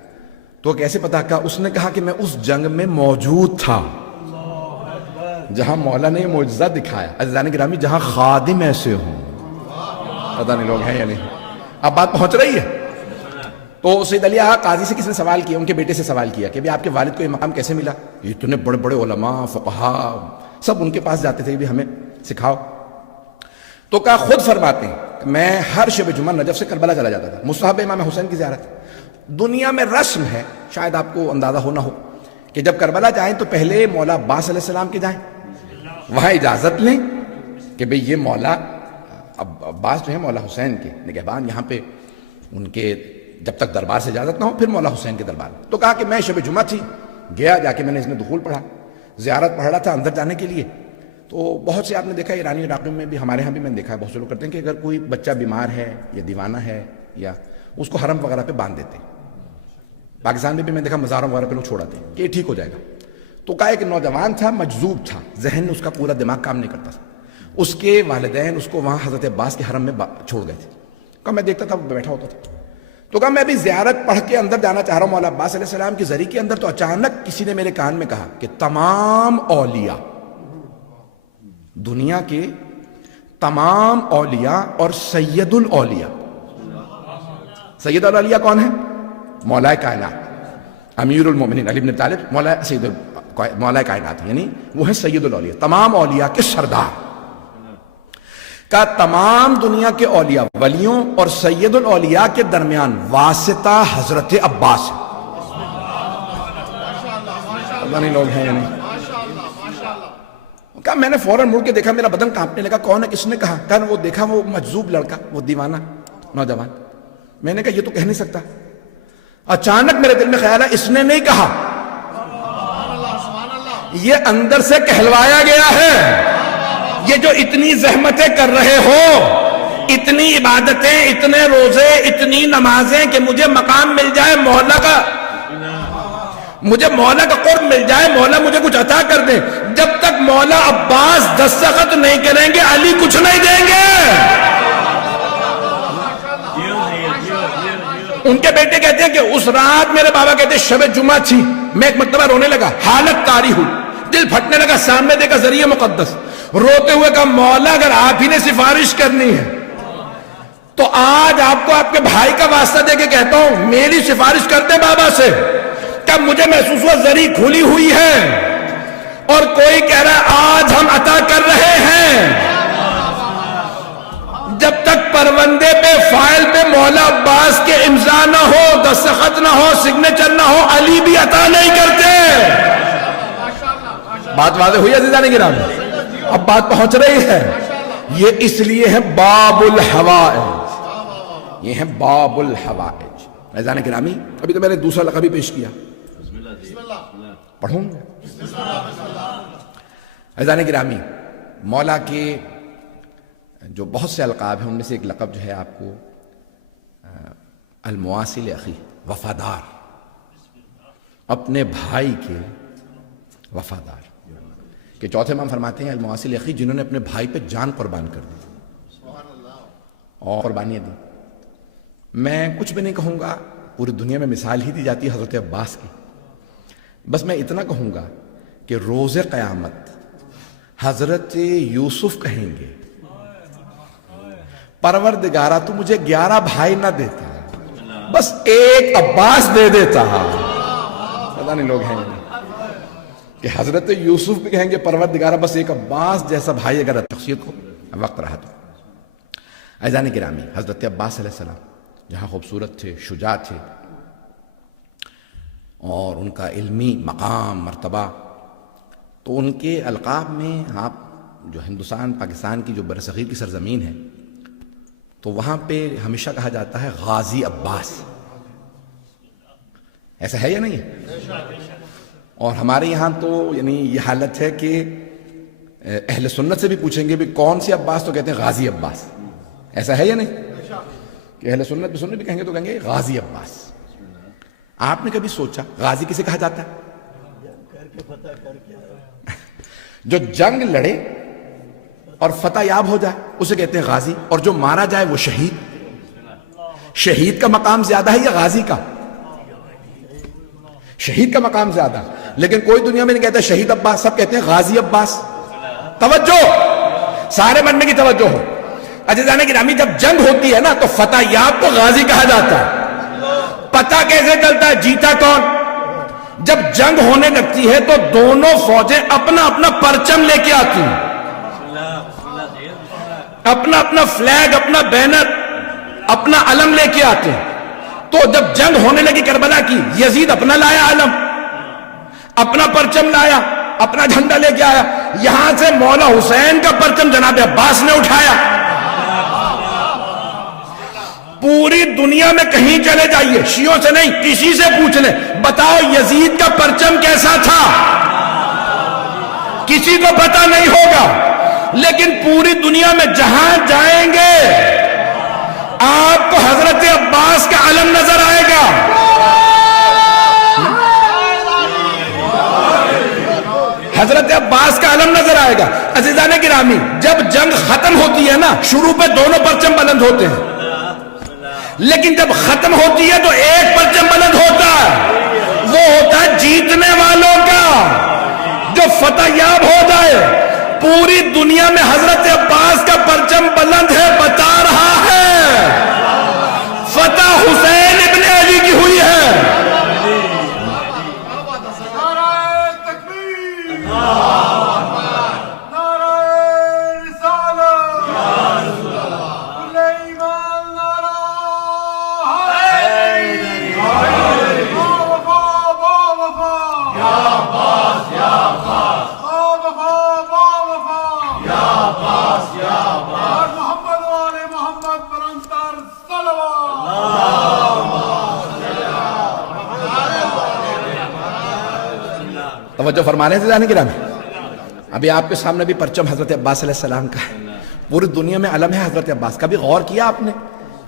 تو کیسے پتا؟ کہا اس نے کہا کہ میں اس جنگ میں موجود تھا جہاں مولا نے یہ معجزہ دکھایا. عزیزان گرامی، جہاں خادم ایسے ہوں، پتہ نہیں لوگ ہیں یا نہیں. اب بات پہنچ رہی ہے. تو سید علی آغا قاضی سے کس نے سوال کیا؟ ان کے بیٹے سے سوال کیا کہ آپ کے والد کو یہ مقام کیسے ملا. اتنے بڑے بڑے علماء، فقہاء سب ان کے پاس جاتے تھے کہ ہمیں سکھاؤ. تو کہا خود فرماتے ہیں کہ میں ہر شب جمعہ نجف سے کربلا چلا جاتا تھا, مستحب امام حسین کی زیارت. دنیا میں رسم ہے, شاید آپ کو اندازہ ہونا ہو, کہ جب کربلا جائیں تو پہلے مولا عباس علیہ السلام کے جائیں, وہاں اجازت لیں کہ بھئی یہ مولا عباس جو ہے مولا حسین کے نگہبان, یہاں پہ ان کے جب تک دربار سے اجازت نہ ہو پھر مولا حسین کے دربار. تو کہا کہ میں شب جمعہ تھی, گیا, جا کے میں نے اس میں دخول پڑھا, زیارت پڑھ رہا تھا اندر جانے کے لیے. تو بہت سے آپ نے دیکھا ایرانی علاقوں میں بھی, ہمارے ہاں بھی میں نے دیکھا ہے, بہت سے لوگ کرتے ہیں کہ اگر کوئی بچہ بیمار ہے یا دیوانہ ہے یا اس کو حرم وغیرہ پہ باندھ دیتے ہیں. پاکستان میں بھی میں نے دیکھا مزاروں وغیرہ پہ لوگ چھوڑاتے ہیں کہ یہ ٹھیک ہو جائے گا. تو کہا ایک نوجوان تھا, مجذوب تھا, ذہن اس کا پورا دماغ کام نہیں کرتا تھا. اس کے والدین اس کو وہاں حضرت عباس کے حرم میں چھوڑ گئے تھے. کہا میں دیکھتا تھا وہ بیٹھا ہوتا تھا. تو کہا میں بھی زیارت پڑھ کے اندر جانا چاہ رہا ہوں مولا عباس علیہ السلام کی زری کے اندر, تو اچانک کسی نے میرے کان میں کہا کہ تمام اولیاء, دنیا کے تمام اولیاء اور سید الاولیاء, سید الاولیاء کون ہے؟ مولا کائنات امیر المومنین علی بن طالب مولا کائنات, یعنی وہ ہے سید الاولیاء, تمام اولیاء کے سردار. کا تمام دنیا کے اولیاء ولیوں اور سید الاولیاء کے درمیان واسطہ حضرت عباس ہے. لوگ ہیں یعنی کہا میں نے فوراً مڑ کے دیکھا, میرا بدن کانپنے لگا. کون ہے, کس نے کہا؟ کہا وہ دیکھا وہ مجذوب لڑکا, وہ دیوانہ نوجوان. میں نے کہا یہ تو کہہ نہیں سکتا. اچانک میرے دل میں خیال ہے اس نے نہیں کہا, یہ اندر سے کہلوایا گیا ہے. یہ جو اتنی زحمتیں کر رہے ہو, اتنی عبادتیں, اتنے روزے, اتنی نمازیں, کہ مجھے مقام مل جائے مولا کا, مجھے مولا کا قرب مل جائے, مولا مجھے کچھ عطا کر دیں. جب تک مولا عباس دستخط نہیں کریں گے علی کچھ نہیں دیں گے. ان کے بیٹے کہتے ہیں کہ اس رات میرے بابا کہتے ہیں شب جمعہ تھی, میں ایک مرتبہ رونے لگا, حالت طاری ہوئی, دل پھٹنے لگا, سامنے دیکھا ذریعہ مقدس, روتے ہوئے کہا مولا اگر آپ ہی نے سفارش کرنی ہے تو آج آپ کو آپ کے بھائی کا واسطہ دے کے کہتا ہوں میری سفارش کرتے بابا سے. کہ مجھے محسوس ہوا زری کھلی ہوئی ہے اور کوئی کہہ رہا ہے آج ہم عطا کر رہے ہیں. جب تک پروندے پہ فائل پہ مولا عباس کے امضا نہ ہو, دستخط نہ ہو, سگنیچر نہ ہو, علی بھی عطا نہیں کرتے. بات واضح ہوئی عزیزان گرامی؟ اب بات پہنچ رہی ہے. یہ اس لیے ہے باب الحوائج, یہ ہے باب الحوائج. عزیزان گرامی ابھی تو میں نے دوسرا لقب بھی پیش کیا, پڑھوں. عزیزان گرامی مولا کے جو بہت سے القاب ہیں ان میں سے ایک لقب جو ہے آپ کو المواصل اخی, وفادار, اپنے بھائی کے وفادار. کہ چوتھے امام فرماتے ہیں المواصل اخی, جنہوں نے اپنے بھائی پہ جان قربان کر دی اور قربانیاں دی. میں کچھ بھی نہیں کہوں گا, پوری دنیا میں مثال ہی دی جاتی ہے حضرت عباس کی. بس میں اتنا کہوں گا کہ روز قیامت حضرت یوسف کہیں گے پروردگارہ تو مجھے 11 بھائی نہ دیتا, بس ایک عباس دے دیتا. پتہ نہیں لوگ ہیں کہ حضرت یوسف بھی کہیں گے پروردگارہ بس ایک عباس جیسا بھائی اگر شخصیت کو وقت رہا تو. عزیزان گرامی حضرت عباس علیہ السلام جہاں خوبصورت تھے, شجاع تھے, اور ان کا علمی مقام مرتبہ, تو ان کے القاب میں آپ جو ہندوستان پاکستان کی جو برصغیر کی سرزمین ہے تو وہاں پہ ہمیشہ کہا جاتا ہے غازی عباس. ایسا ہے یا نہیں ہے؟ اور ہمارے یہاں تو یعنی یہ حالت ہے کہ اہل سنت سے بھی پوچھیں گے بھی کون سی عباس, تو کہتے ہیں غازی عباس. ایسا ہے یا نہیں کہ اہل سنت بھی کہیں گے تو کہیں گے غازی عباس. آپ نے کبھی سوچا غازی کسے کہا جاتا ہے؟ جو جنگ لڑے اور فتح یاب ہو جائے اسے کہتے ہیں غازی, اور جو مارا جائے وہ شہید. شہید کا مقام زیادہ ہے یا غازی کا؟ شہید کا مقام زیادہ, لیکن کوئی دنیا میں نہیں کہتا شہید عباس, سب کہتے ہیں غازی عباس. توجہ, سارے بننے کی توجہ ہو. عزیزان گرامی جب جنگ ہوتی ہے نا تو فتح یاب کو غازی کہا جاتا ہے. پتہ کیسے چلتا ہے جیتا کون؟ جب جنگ ہونے لگتی ہے تو دونوں فوجیں اپنا اپنا پرچم لے کے آتی ہیں. اپنا اپنا فلیگ، اپنا بینر، اپنا علم لے کے آتے ہیں. تو جب جنگ ہونے لگی کربلا کی، یزید اپنا لایا علم، اپنا پرچم لایا، اپنا جھنڈا لے کے آیا. یہاں سے مولا حسین کا پرچم جناب عباس نے اٹھایا. پوری دنیا میں کہیں چلے جائیے، شیعوں سے نہیں کسی سے پوچھ لیں، بتاؤ یزید کا پرچم کیسا تھا، کسی کو پتا نہیں ہوگا. لیکن پوری دنیا میں جہاں جائیں گے آپ کو حضرت عباس کا علم نظر آئے گا. حضرت عباس کا علم نظر آئے گا. عزیزان گرامی، جب جنگ ختم ہوتی ہے نا، شروع پہ دونوں پرچم بلند ہوتے ہیں، لیکن جب ختم ہوتی ہے تو ایک پرچم بلند ہوتا ہے، وہ ہوتا ہے جیتنے والوں کا، جو فتح یاب ہو جائے. پوری دنیا میں حضرت عباس کا پرچم بلند ہے، بتا رہا ہے فتح حسین ابن علی کی ہوئی ہے. توجہ فرما رہے ہیں عزیزان گرامی. ابھی آپ کے سامنے بھی پرچم حضرت عباس علیہ السلام کا ہے. پوری دنیا میں علم ہے حضرت عباس کا. بھی غور کیا آپ نے،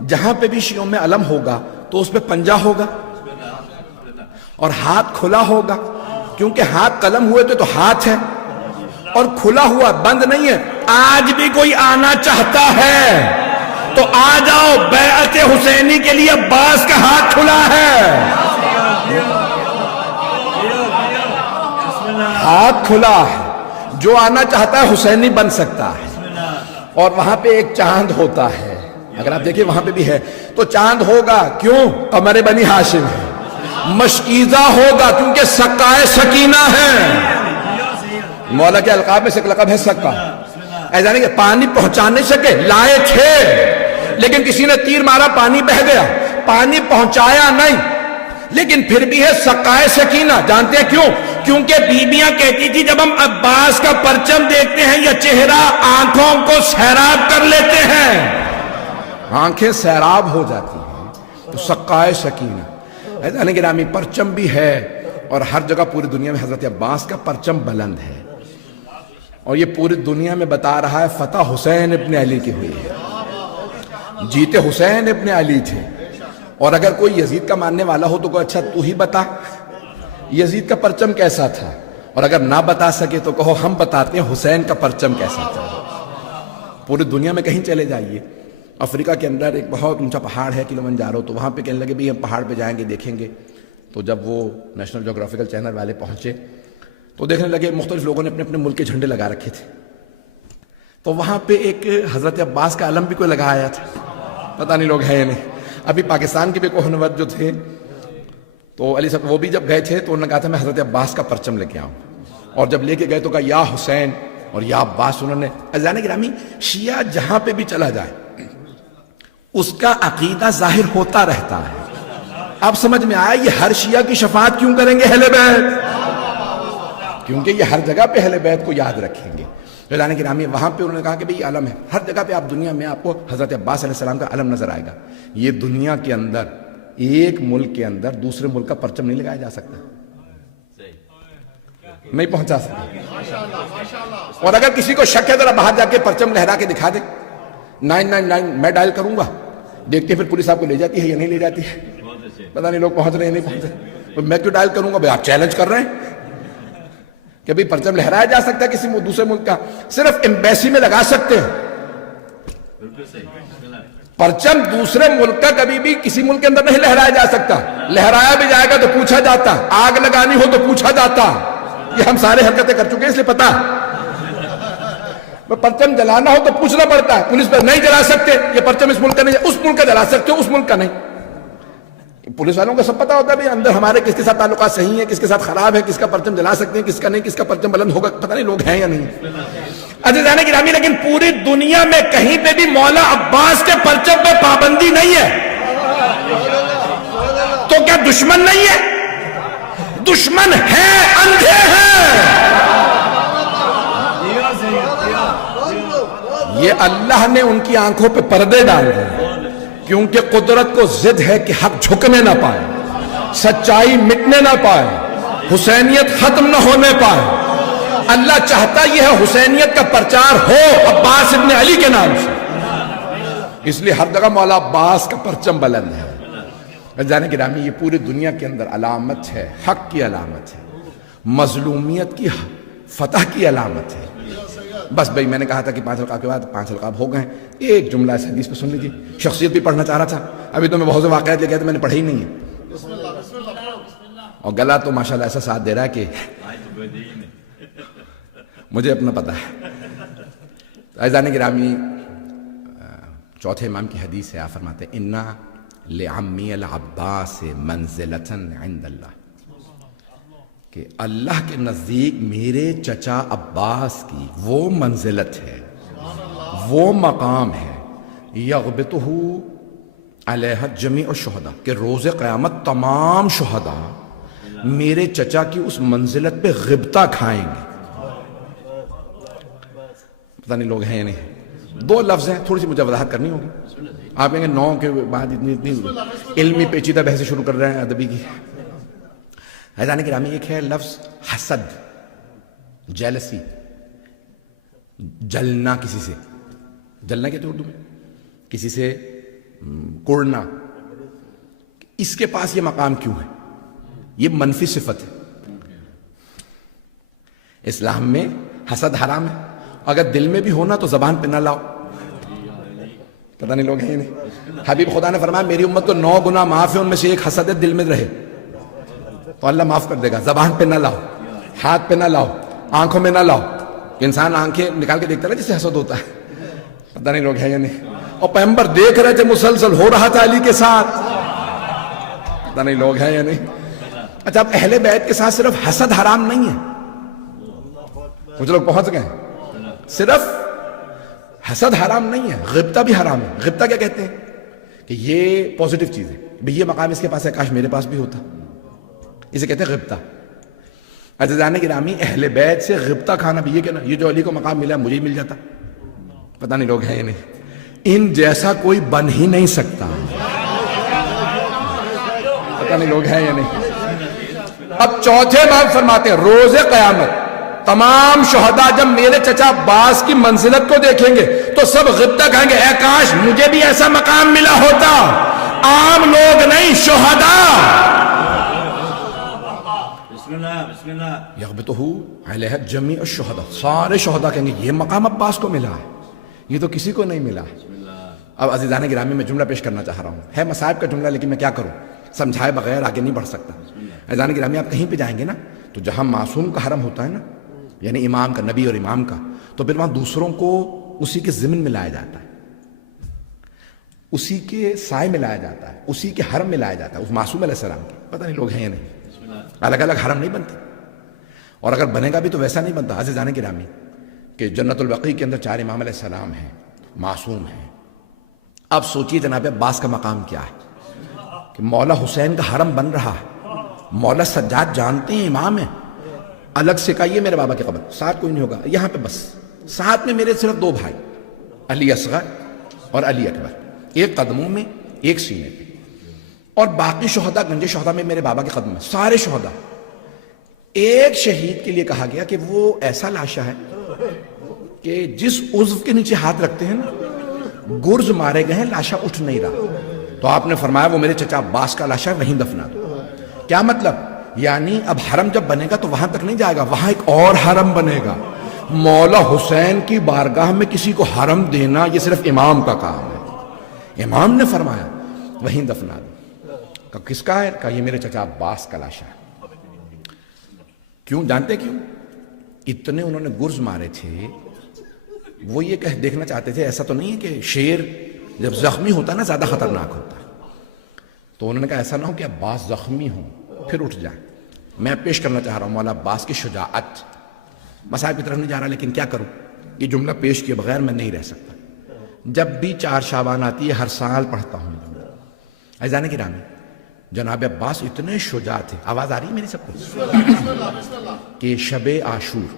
جہاں پہ بھی شیعوں میں علم ہوگا تو اس پہ پنجہ ہوگا اور ہاتھ کھلا ہوگا، کیونکہ ہاتھ قلم ہوئے تو ہاتھ ہے اور کھلا ہوا، بند نہیں ہے. آج بھی کوئی آنا چاہتا ہے تو آ جاؤ، بیعت حسینی کے لیے عباس کا ہاتھ کھلا ہے، ہاتھ کھلا ہے. جو آنا چاہتا ہے حسینی بن سکتا ہے. اور وہاں پہ ایک چاند ہوتا ہے، اگر آپ دیکھیں وہاں پہ بھی ہے تو چاند ہوگا. کیوں؟ قمر بنی ہاشم ہے. مشکیزہ ہوگا کیونکہ سقائے سکینہ ہے. مولا کے القاب میں سے ایک لقب ہے سقا. ایسا نہیں کہ پانی پہنچا نہیں سکے، لائے تھے لیکن کسی نے تیر مارا، پانی بہہ گیا، پانی پہنچایا نہیں، لیکن پھر بھی ہے سقائے سکینہ. جانتے ہیں کیوں؟ کیونکہ بیبیاں کہتی تھی جب ہم عباس کا پرچم دیکھتے ہیں یا چہرہ، آنکھوں کو سیراب کر لیتے ہیں، آنکھیں سیراب ہو جاتی ہیں. تو سقائے سکینہ. ایسا گرامی پرچم بھی ہے اور ہر جگہ پوری دنیا میں حضرت عباس کا پرچم بلند ہے. اور یہ پوری دنیا میں بتا رہا ہے فتح حسین ابن علی کی ہوئی ہے، جیتے حسین ابن علی تھے. اور اگر کوئی یزید کا ماننے والا ہو تو کوئی اچھا تو ہی بتا یزید کا پرچم کیسا تھا، اور اگر نہ بتا سکے تو کہو ہم بتاتے ہیں حسین کا پرچم کیسا تھا. پوری دنیا میں کہیں چلے جائیے، افریقہ کے اندر ایک بہت اونچا پہاڑ ہے کلمنجارو، تو وہاں پہ کہنے لگے بھی ہم پہاڑ پہ جائیں گے دیکھیں گے. تو جب وہ نیشنل جغرافیکل چینل والے پہنچے تو دیکھنے لگے مختلف لوگوں نے اپنے اپنے ملک کے جھنڈے لگا رکھے تھے. تو وہاں پہ ایک حضرت عباس کا علم بھی کوئی لگایا تھا، پتہ نہیں لوگ ہیں یا نہیں. ابھی پاکستان کے بھی کوہنورد جو تھے تو علی صاحب وہ بھی جب گئے تھے تو انہوں نے کہا تھا میں حضرت عباس کا پرچم لے کے آؤں. اور جب لے کے گئے تو کہا یا حسین اور یا عباس. انہوں نے عزیزان گرامی شیعہ جہاں پہ بھی چلا جائے اس کا عقیدہ ظاہر ہوتا رہتا ہے. اب سمجھ میں آیا یہ ہر شیعہ کی شفاعت کیوں کریں گے اہل بیت؟ کیونکہ یہ ہر جگہ پہ اہل بیت کو یاد رکھیں گے. عزیزان گرامی وہاں پہ انہوں نے کہا کہ بھئی یہ علم ہے، ہر جگہ پہ آپ دنیا میں آپ کو حضرت عباس علیہ السلام کا علم نظر آئے گا. یہ دنیا کے اندر ایک ملک کے اندر دوسرے ملک کا پرچم نہیں لگایا جا سکتا، نہیں پہنچا سکتا. اور اگر کسی کو شک ہے ذرا باہر جا کے پرچم لہرا کے دکھا دے، 999 میں ڈائل کروں گا، دیکھتے ہیں پھر پولیس آپ کو لے جاتی ہے یا نہیں لے جاتی ہے، پتہ نہیں لوگ پہنچ رہے ہیں نہیں پہنچ رہے. میں کیوں ڈائل کروں گا؟ بھائی آپ چیلنج کر رہے ہیں کہ بھئی پرچم لہرایا جا سکتا ہے کسی دوسرے ملک کا، صرف ایمبیسی میں لگا سکتے ہیں. پرچم دوسرے ملک کا کبھی بھی کسی ملک کے اندر نہیں لہرایا جا سکتا. لہرایا بھی جائے گا تو پوچھا جاتا، آگ لگانی ہو تو پوچھا جاتا. یہ ہم سارے حرکتیں کر چکے ہیں اس لیے پتا. پرچم جلانا ہو تو پوچھنا پڑتا ہے، پولیس پر نہیں جلا سکتے، یہ پرچم اس ملک کا نہیں، اس ملک کا جلا سکتے ہو، اس ملک کا نہیں. پولیس والوں کو سب پتا ہوتا ہے بھائی اندر ہمارے کس کے ساتھ تعلقات صحیح ہیں، کس کے ساتھ خراب ہے، کس کا پرچم جلا سکتے ہیں، کس کا نہیں، کس کا پرچم بلند ہوگا، پتہ نہیں لوگ ہیں یا نہیں۔ عزیزان گرامی، لیکن پوری دنیا میں کہیں پہ بھی مولا عباس کے پرچم پہ پابندی نہیں ہے، تو کیا دشمن نہیں ہے؟ دشمن ہے، اندھے ہیں۔ یہ اللہ نے ان کی آنکھوں پہ پردے ڈال دیے، کیونکہ قدرت کو ضد ہے کہ حق جھکنے نہ پائے، سچائی مٹنے نہ پائے، حسینیت ختم نہ ہونے پائے۔ اللہ چاہتا یہ ہے حسینیت کا پرچار ہو عباس ابن علی کے نام سے، اس لیے ہر جگہ مولا عباس کا پرچم بلند ہے۔ جانے گرامی، یہ پوری دنیا کے اندر علامت ہے، حق کی علامت ہے، مظلومیت کی فتح کی علامت ہے۔ بس بھائی میں نے کہا تھا کہ 5 القاب کے بعد 5 القاب ہو گئے، ایک جملہ اس حدیث پہ سن لیجیے۔ شخصیت بھی پڑھنا چاہ رہا تھا، ابھی تو میں بہت سے واقعات لے کے آیا، میں نے پڑھے ہی نہیں ہے، اور گلا تو ماشاءاللہ ایسا ساتھ دے رہا ہے کہ مجھے اپنا پتہ ہے۔ عزیزان گرامی، چوتھے امام کی حدیث ہے، آپ فرماتے ہیں اِنَّ لِعَمِّ الْعَبَّاسِ مَنزِلَةً عِنْدَ اللَّهِ، کہ اللہ کے نزدیک میرے چچا عباس کی وہ منزلت ہے، وہ مقام ہے، یغبطہ علیہ جمیع الشہداء، کہ روز قیامت تمام شہداء میرے چچا کی اس منزلت پہ غبطہ کھائیں گے۔ پتہ نہیں لوگ ہیں یا نہیں۔ 2 لفظ ہیں، تھوڑی سی مجھے وضاحت کرنی ہوگی۔ آپ کہیں گے 9 کے بعد اتنی علمی پیچیدہ بحثیں شروع کر رہے ہیں ادبی کی۔ حیران گرامی، ایک ہے لفظ حسد، جیلسی، جلنا، کسی سے جلنا کہتے ہیں اردو میں، کسی سے کڑنا۔ اس کے پاس یہ مقام کیوں ہے؟ یہ منفی صفت ہے۔ اسلام میں حسد حرام ہے، اگر دل میں بھی ہونا تو زبان پہ نہ لاؤ۔ پتہ نہیں لوگ ہیں نہیں۔ حبیب خدا نے فرمایا میری امت کو 9 گناہ معاف ہے، ان میں سے ایک حسد ہے، دل میں رہے تو اللہ معاف کر دے گا۔ زبان پہ نہ لاؤ، ہاتھ پہ نہ لاؤ، آنکھوں میں نہ لاؤ، کہ انسان آنکھیں نکال کے دیکھتا ہے جس سے حسد ہوتا ہے۔ پتہ نہیں لوگ ہیں یا نہیں۔ اور پیغمبر دیکھ رہے تھے، مسلسل ہو رہا تھا علی کے ساتھ، پتہ نہیں لوگ ہیں یا نہیں۔ اچھا، اب اہل بیت کے ساتھ صرف حسد حرام نہیں ہے، کچھ لوگ پہنچ گئے، صرف حسد حرام نہیں ہے، غبطہ بھی حرام ہے۔ غبطہ کیا کہتے ہیں؟ کہ یہ پازیٹیو چیز ہے، بھئی یہ مقام اس کے پاس ہے، کاش میرے پاس بھی ہوتا، اسے کہتے ہیں غبطہ۔ عزیزان گرامی، اہل بیت سے غبطہ کھانا بھی یہ کہنا یہ جو علی کو مقام ملا مجھے ہی مل جاتا، پتہ نہیں لوگ ہیں یا نہیں۔ ان جیسا کوئی بن ہی نہیں سکتا، پتہ نہیں لوگ ہیں یا نہیں۔ اب چوتھے امام فرماتے ہیں روز قیامت تمام شہداء جب میرے چچا عباس کی منزلت کو دیکھیں گے تو سب غبطہ کہیں گے اے کاش مجھے بھی ایسا مقام ملا ہوتا۔ عام لوگ نہیں، شہداء۔ یغبطہ علیہ جمیع الشہداء، سارے شہداء کہیں گے یہ مقام عباس کو ملا ہے، یہ تو کسی کو نہیں ملا۔ اب عزیزان گرامی، میں جملہ پیش کرنا چاہ رہا ہوں، ہے مصائب کا جملہ لیکن میں کیا کروں، سمجھائے بغیر آگے نہیں بڑھ سکتا۔ عزیزان گرامی، آپ کہیں پہ جائیں گے نا تو جہاں معصوم کا حرم ہوتا ہے نا، یعنی امام کا، نبی اور امام کا، تو پھر وہاں دوسروں کو اسی کے ضمن میں لایا جاتا ہے، اسی کے سائے میں لایا جاتا ہے، اسی کے حرم میں لایا جاتا ہے، اس معصوم علیہ السلام کے۔ پتہ نہیں لوگ ہیں یا نہیں۔ الگ الگ حرم نہیں بنتے، اور اگر بنے گا بھی تو ویسا نہیں بنتا۔ عزیزان گرامی، کہ جنت البقیع کے اندر 4 امام علیہ السلام ہیں، معصوم ہیں۔ اب سوچیے جناب عباس کا مقام کیا ہے، کہ مولا حسین کا حرم بن رہا ہے، مولا سجاد جانتے ہیں امام ہیں، الگ سے کہا یہ میرے بابا کی قبر، ساتھ کوئی نہیں ہوگا یہاں پہ، بس ساتھ میں میرے صرف 2 بھائی، علی اصغر اور علی اکبر، ایک قدموں میں ایک سینے پہ، اور باقی شہداء گنجے شہداء میں میرے بابا کے قدم میں، سارے شہداء۔ ایک شہید کے لیے کہا گیا کہ وہ ایسا لاشا ہے کہ جس عضو کے نیچے ہاتھ رکھتے ہیں نا، گرز مارے گئے ہیں، لاشا اٹھ نہیں رہا، تو آپ نے فرمایا وہ میرے چچا عباس کا لاشا ہے، وہیں دفنا دو۔ کیا مطلب؟ یعنی اب حرم جب بنے گا تو وہاں تک نہیں جائے گا، وہاں ایک اور حرم بنے گا۔ مولا حسین کی بارگاہ میں کسی کو حرم دینا یہ صرف امام کا کام ہے، امام نے فرمایا وہیں دفنا دو۔ کس کا ہے؟ کہا یہ میرے چچا عباس کا لاشا ہے۔ کیوں جانتے کیوں؟ اتنے انہوں نے گرز مارے تھے، وہ یہ کہ دیکھنا چاہتے تھے، ایسا تو نہیں ہے کہ شیر جب زخمی ہوتا ہے نا زیادہ خطرناک ہوتا ہے، تو انہوں نے کہا ایسا نہ ہو کہ عباس زخمی ہوں پھر اٹھ جائیں. میں پیش کرنا چاہ رہا ہوں مولا عباس کی شجاعت. مسائل کی طرف نہیں جا رہا لیکن کیا کروں, یہ جملہ پیش کیے بغیر میں نہیں رہ سکتا. جب بھی 4 شعبان آتی ہے ہر سال پڑھتا ہوں. عزیزان گرامی, جناب عباس اتنے شجاع تھے, آواز آ رہی ہے میری سب کو, کہ شب عاشور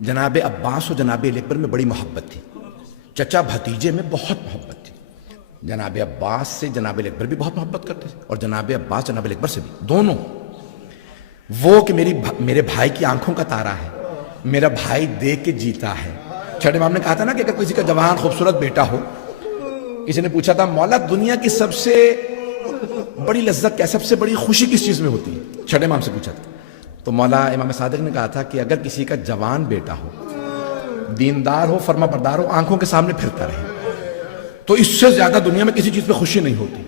جناب عباس و جناب علی اکبر میں بڑی محبت تھی. چچا بھتیجے میں بہت محبت تھی. جناب عباس سے جناب علی اکبر بھی بہت محبت کرتے تھے, اور جناب عباس جناب علی اکبر سے بھی, دونوں. وہ کہ میرے بھائی کی آنکھوں کا تارا ہے, میرا بھائی دیکھ کے جیتا ہے. چھٹے امام نے کہا تھا نا کہ اگر کسی کا جوان خوبصورت بیٹا ہو, کسی نے پوچھا تھا مولا دنیا کی سب سے بڑی لذت کیا, سب سے بڑی خوشی کس چیز میں ہوتی ہے, چھٹے امام سے پوچھا تھا. تو مولا امام صادق نے کہا تھا کہ اگر کسی کا جوان بیٹا ہو, دیندار ہو, فرما بردار ہو, آنکھوں کے سامنے پھرتا رہے, تو اس سے زیادہ دنیا میں کسی چیز پہ خوشی نہیں ہوتی.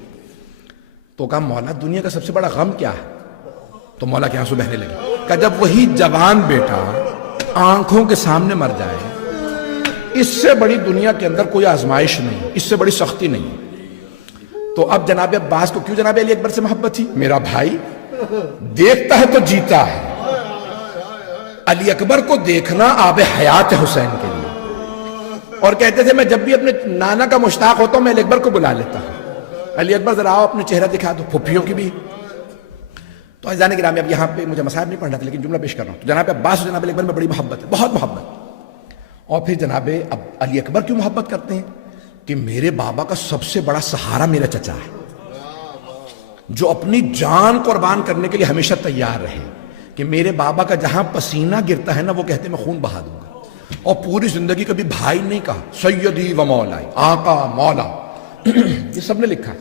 تو کہا مولا دنیا کا سب سے بڑا غم کیا ہے؟ تو مولا کے آنسو بہنے لگے. کہ جب وہی جوان بیٹا آنکھوں کے سامنے مر جائے, اس سے بڑی دنیا کے اندر کوئی آزمائش نہیں, اس سے بڑی سختی نہیں. تو اب جناب عباس کو کیوں جناب علی اکبر سے محبت تھی؟ میرا بھائی دیکھتا ہے تو جیتا ہے. علی اکبر کو دیکھنا آب حیات ہے حسین کے لیے. اور کہتے تھے میں جب بھی اپنے نانا کا مشتاق ہوتا ہوں میں علی اکبر کو بلا لیتا ہوں, علی اکبر ذرا آؤ اپنے چہرہ دکھا دو, پھپھیوں کی بھی. تو عزیزان گرامی اب یہاں پہ مجھے مسائل نہیں پڑھنا تھا لیکن جملہ پیش کر رہا ہوں. تو جناب عباس اور جناب علی اکبر میں بڑی محبت ہے, بہت محبت. اور پھر جناب علی اکبر کیوں محبت کرتے ہیں؟ کہ میرے بابا کا سب سے بڑا سہارا میرا چچا ہے, جو اپنی جان قربان کرنے کے لیے ہمیشہ تیار رہے. کہ میرے بابا کا جہاں پسینہ گرتا ہے نا, وہ کہتے ہیں میں خون بہا دوں گا. اور پوری زندگی کبھی بھائی نہیں کہا, سیدی و مولائی, آقا مولا, یہ سب نے لکھا.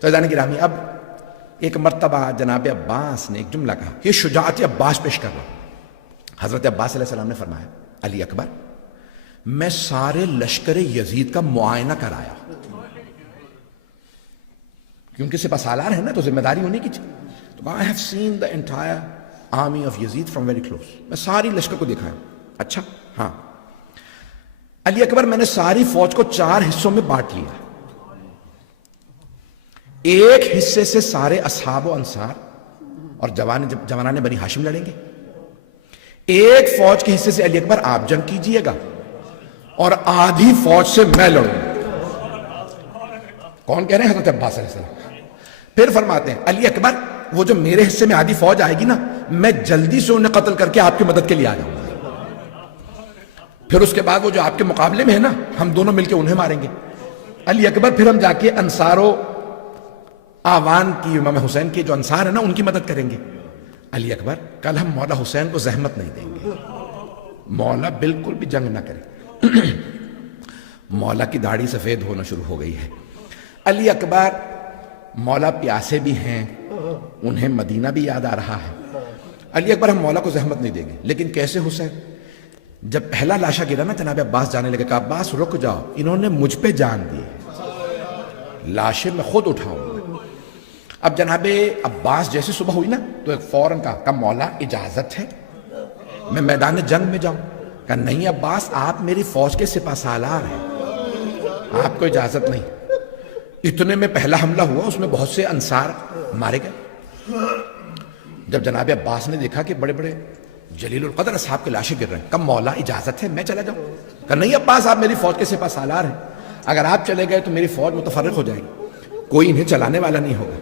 تو عزیزان گرامی اب ایک مرتبہ جناب عباس نے ایک جملہ کہا, یہ شجاعت عباس پیش کر رہا ہوں. حضرت عباس علیہ السلام نے فرمایا, علی اکبر میں سارے لشکر یزید کا معائنہ کرایا, کیونکہ سپہ سالار ہے نا, تو ذمہ داری ہونے کی چیز. تو I have seen the entire army of Yazid from very close. میں ساری لشکر کو دیکھا ہے. اچھا ہاں علی اکبر میں نے ساری فوج کو 4 حصوں میں بانٹ لیا. ایک حصے سے سارے اصحاب و انصار اور جوانان بنی ہاشم لڑیں گے. ایک فوج کے حصے سے علی اکبر آپ جنگ کیجئے گا, اور آدھی فوج سے میں لڑوں گا. کون کہہ رہے ہیں؟ حضرت عباس علیہ السلام. پھر فرماتے ہیں علی اکبر وہ جو میرے حصے میں آدھی فوج آئے گی نا, میں جلدی سے انہیں قتل کر کے آپ کی مدد کے لیے آ جاؤں گا. پھر اس کے بعد وہ جو آپ کے مقابلے میں ہے نا, ہم دونوں مل کے انہیں ماریں گے. علی اکبر پھر ہم جا کے انصار و آوان کی, امام حسین کے جو انصار ہیں نا, ان کی مدد کریں گے. علی اکبر کل ہم مولا حسین کو زحمت نہیں دیں گے, مولا بالکل بھی جنگ نہ کرے. مولا کی داڑھی سفید ہونا شروع ہو گئی ہے. علی اکبر مولا پیاسے بھی ہیں, انہیں مدینہ بھی یاد آ رہا ہے. علی اکبر ہم مولا کو زحمت نہیں دیں گے. لیکن کیسے حسین؟ جب پہلا لاشا گرا نا, جناب عباس جانے لگے, کہا عباس رک جاؤ, انہوں نے مجھ پہ جان دی, لاشیں میں خود اٹھاؤں گا. اب جناب عباس جیسے صبح ہوئی نا, تو ایک فوراً کہا مولا اجازت ہے میں میدان جنگ میں جاؤں؟ کہا نہیں عباس, آپ میری فوج کے سپہ سالار ہیں, آپ کو اجازت نہیں. اتنے میں پہلا حملہ ہوا, اس میں بہت سے انصار مارے گئے. جب جناب عباس نے دیکھا کہ بڑے بڑے جلیل القدر اصحاب کے لاشیں گر رہے ہیں, کہا مولا اجازت ہے میں چلا جاؤں؟ کہا نہیں عباس, آپ میری فوج کے سپہ سالار ہیں, اگر آپ چلے گئے تو میری فوج متفرق ہو جائے گی, کوئی انہیں چلانے والا نہیں ہوگا.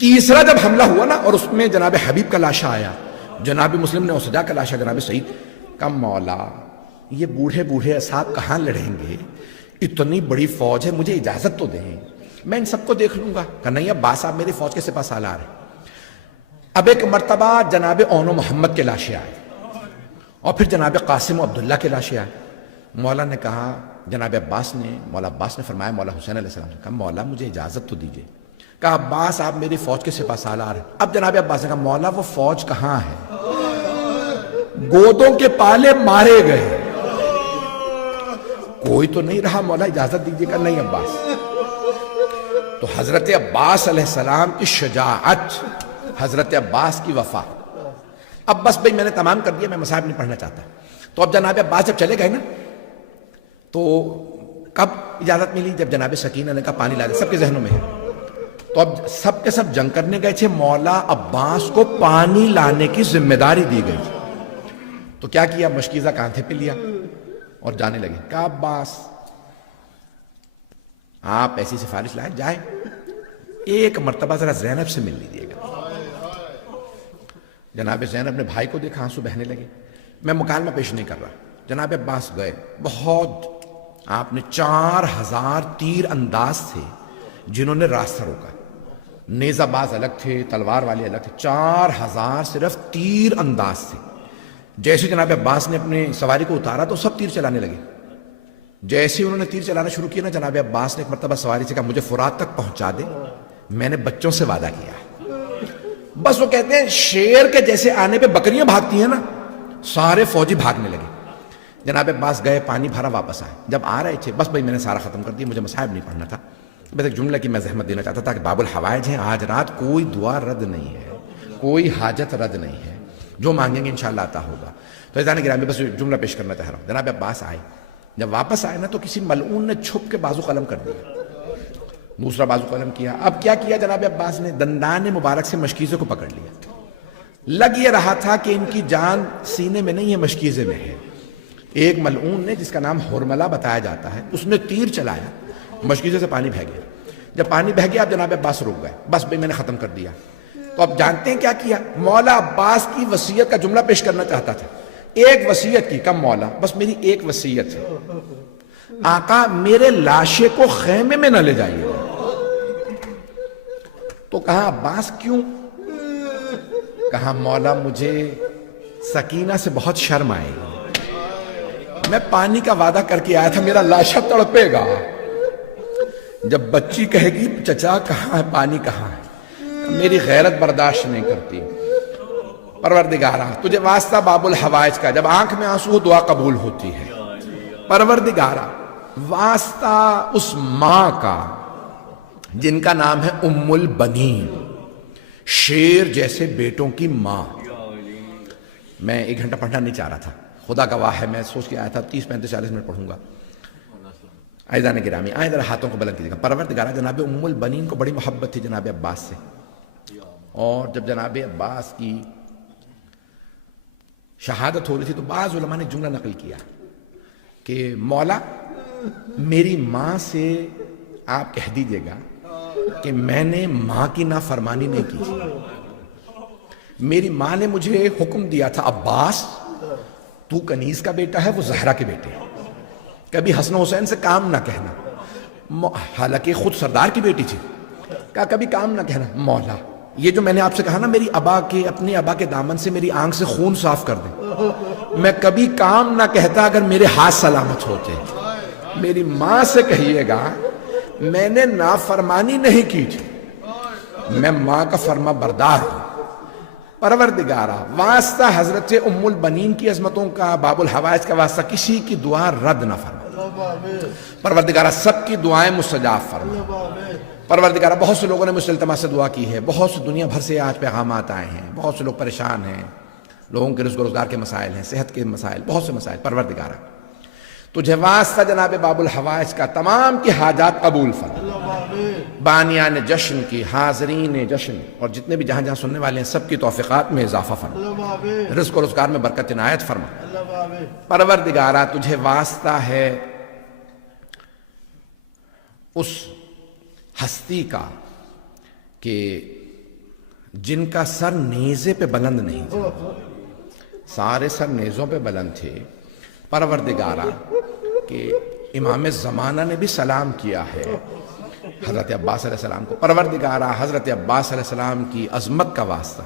تیسرا جب حملہ ہوا نا, اور اس میں جناب حبیب کا لاشا آیا, جناب مسلم نے اسجا کا لاشا, جناب سعید. کہا مولا یہ بوڑھے بوڑھے اصحاب کہاں لڑیں گے, اتنی بڑی فوج ہے, مجھے اجازت تو دیں, میں ان سب کو دیکھ لوں گا. کہا نہیں عباس, آپ میری فوج کے سپہ سالار ہیں. اب ایک مرتبہ جناب اون و محمد کے لاشیں آئے, اور پھر جناب قاسم و عبداللہ کے لاشیں آئے. مولا نے کہا, جناب عباس نے, مولا عباس نے فرمایا مولا حسین علیہ السلام سے, کہا مولا مجھے اجازت تو دیجئے. کہا عباس آپ میری فوج کے سپہ سالار ہیں. اب جناب عباس نے کہا مولا وہ فوج کہاں ہے, گودوں کے پالے مارے گئے, کوئی تو نہیں رہا, مولا اجازت دیجئے. کہا نہیں عباس. تو حضرت عباس علیہ السلام کی شجاعت, حضرت عباس کی وفا. اب بس بھئی میں نے تمام کر دیا, میں مصاحب نہیں پڑھنا چاہتا. تو اب جناب عباس جب چلے گئے نا, تو کب اجازت ملی؟ جب جناب سکینہ نے کہا پانی لا دے. سب کے ذہنوں میں ہے. تو اب سب کے سب جنگ کرنے گئے تھے، مولا عباس کو پانی لانے کی ذمہ داری دی گئی. تو کیا کیا، مشکیزہ کاندھے پہ لیا اور جانے لگے. کہا عباس آپ ایسی سفارش لائیں، جائیں ایک مرتبہ ذرا زینب سے مل لیجیے گا. جناب زینب نے بھائی کو دیکھا، آنسو بہنے لگے. میں مکالمہ پیش نہیں کر رہا. جناب عباس گئے، بہت آپ نے 4000 تیر انداز تھے جنہوں نے راستہ روکا. نیزہ باز الگ تھے، تلوار والے الگ تھے، 4000 صرف تیر انداز تھے. جیسے جناب عباس نے اپنے سواری کو اتارا تو سب تیر چلانے لگے. جیسے انہوں نے تیر چلانا شروع کیا نا، جناب عباس نے ایک مرتبہ سواری سے کہا مجھے فرات تک پہنچا دے، میں نے بچوں سے وعدہ کیا. بس وہ کہتے ہیں شیر کے جیسے آنے پہ بکریاں بھاگتی ہیں نا، سارے فوجی بھاگنے لگے. جناب عباس گئے، پانی بھرا، واپس آئے. جب آ رہے تھے بس بھائی میں نے سارا ختم کر دیا، مجھے مصائب نہیں پڑھنا تھا. بس ایک جملہ کی میں زحمت دینا چاہتا تھا کہ باب الحوائج ہیں، آج رات کوئی دعا رد نہیں ہے، کوئی حاجت رد نہیں ہے، جو مانگیں گے انشاءاللہ عطا ہوگا. تو عزیزان گرامی بس جملہ پیش کرنا چاہ رہا ہوں. جناب عباس آئے، جب واپس آئے نا تو کسی ملعون نے چھپ کے بازو قلم کر دیا، دوسرا بازو قلم کیا. اب کیا کیا جناب عباس نے، دندان مبارک سے مشکیزے کو پکڑ لیا. لگ یہ رہا تھا کہ ان کی جان سینے میں نہیں ہے، مشکیزے میں ہے. ایک ملعون نے جس کا نام حرملہ بتایا جاتا ہے، اس نے تیر چلایا، مشکیزے سے پانی بہہ گیا. جب پانی بہہ گیا اب جناب عباس رک گئے، بس بھائی میں نے ختم کر دیا. تو اب جانتے ہیں کیا کیا، مولا عباس کی وصیت کا جملہ پیش کرنا چاہتا تھا. ایک وصیت کی، کم مولا بس میری ایک وصیت ہے، آقا میرے لاشے کو خیمے میں نہ لے جائیے. تو کہا عباس کیوں؟ کہا مولا مجھے سکینہ سے بہت شرم آئے گی، میں پانی کا وعدہ کر کے آیا تھا، میرا لاشا تڑپے گا. جب بچی کہے گی چچا کہاں ہے، پانی کہاں ہے، میری غیرت برداشت نہیں کرتی. پروردگارہ تجھے واسطہ باب الحوائج کا، جب آنکھ میں آنسو ہو دعا قبول ہوتی ہے. پروردگارہ واسطہ اس ماں کا جن کا نام ہے ام البنین، شیر جیسے بیٹوں کی ماں. میں 1 گھنٹہ پڑھنا نہیں چاہ رہا تھا، خدا گواہ ہے میں سوچ کے آیا تھا 30 35 40 منٹ پڑھوں گا. عزیزان گرامی آئیں ذرا ہاتھوں کو بلند کیجیے گا. پروردگارہ جناب ام البنین کو بڑی محبت تھی جناب عباس سے، اور جب جناب عباس کی شہادت ہو رہی تھی تو بعض علماء نے جملہ نقل کیا کہ مولا میری ماں سے آپ کہہ دیجئے گا کہ میں نے ماں کی نافرمانی نہیں کی تھی. میری ماں نے مجھے حکم دیا تھا عباس تو کنیز کا بیٹا ہے، وہ زہرا کے بیٹے ہیں، کبھی حسن حسین سے کام نہ کہنا. حالانکہ خود سردار کی بیٹی تھی، کہا کبھی کام نہ کہنا. مولا یہ جو میں نے آپ سے کہا نا، میری اپنے ابا کے دامن سے میری آنکھ سے خون صاف کر دیں، میں کبھی کام نہ کہتا اگر میرے ہاتھ سلامت ہوتے. میری ماں سے کہیے گا میں نے نافرمانی نہیں کی تھی، میں ماں کا فرما بردار ہوں. پروردگارہ واسطہ حضرت ام البنین کی عظمتوں کا، باب الحوائج کا واسطہ، کسی کی دعا رد نہ فرما. پروردگارہ سب کی دعائیں مستجاب فرما. پروردگارہ بہت سے لوگوں نے مجھ سے التماس سے دعا کی ہے، بہت سے دنیا بھر سے آج پیغامات آئے ہیں، بہت سے لوگ پریشان ہیں، لوگوں کے رزق و روزگار کے مسائل ہیں، صحت کے مسائل، بہت سے مسائل. پروردگارہ تجھے واسطہ جناب باب الحوائج کا تمام کی حاجات قبول فرما. بانیان جشن کی، حاضرین جشن اور جتنے بھی جہاں جہاں سننے والے ہیں سب کی توفیقات میں اضافہ فرما، رزق و روزگار میں برکت عنایت فرما. پروردگارہ تجھے واسطہ ہے اس ہستی کا کہ جن کا سر نیزے پہ بلند نہیں تھا، سارے سر نیزوں پہ بلند تھے. پروردگارہ کہ امام زمانہ نے بھی سلام کیا ہے حضرت عباس علیہ السلام کو. پروردگارہ حضرت عباس علیہ السلام کی عظمت کا واسطہ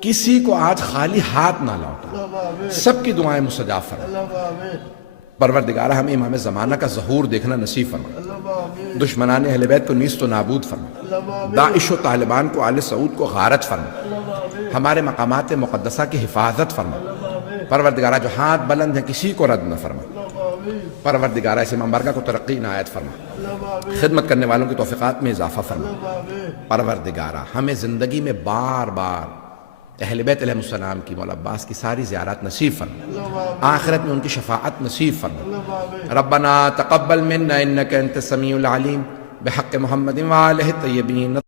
کسی کو آج خالی ہاتھ نہ لوٹا، سب کی دعائیں مستجاب فرما. پروردگارہ ہمیں امام زمانہ کا ظہور دیکھنا نصیب فرما، دشمنان اہل بیت کو نیست و نابود فرما، داعش و طالبان کو، آل سعود کو غارت فرما، ہمارے مقامات مقدسہ کی حفاظت فرما. پروردگارہ جو ہاتھ بلند ہیں کسی کو رد نہ فرما. پروردگارہ اس امام بارگاہ کو ترقی عنایت فرما، خدمت کرنے والوں کی توفیقات میں اضافہ فرما. پروردگارہ ہمیں زندگی میں بار بار اہل بیت علیہ السلام کی، مولا عباس کی ساری زیارات نصیب فرما، آخرت میں ان کی شفاعت نصیب فرما. ربنا تقبل منا انک انت السمیع العلیم بحق محمد وآلہ الطیبین.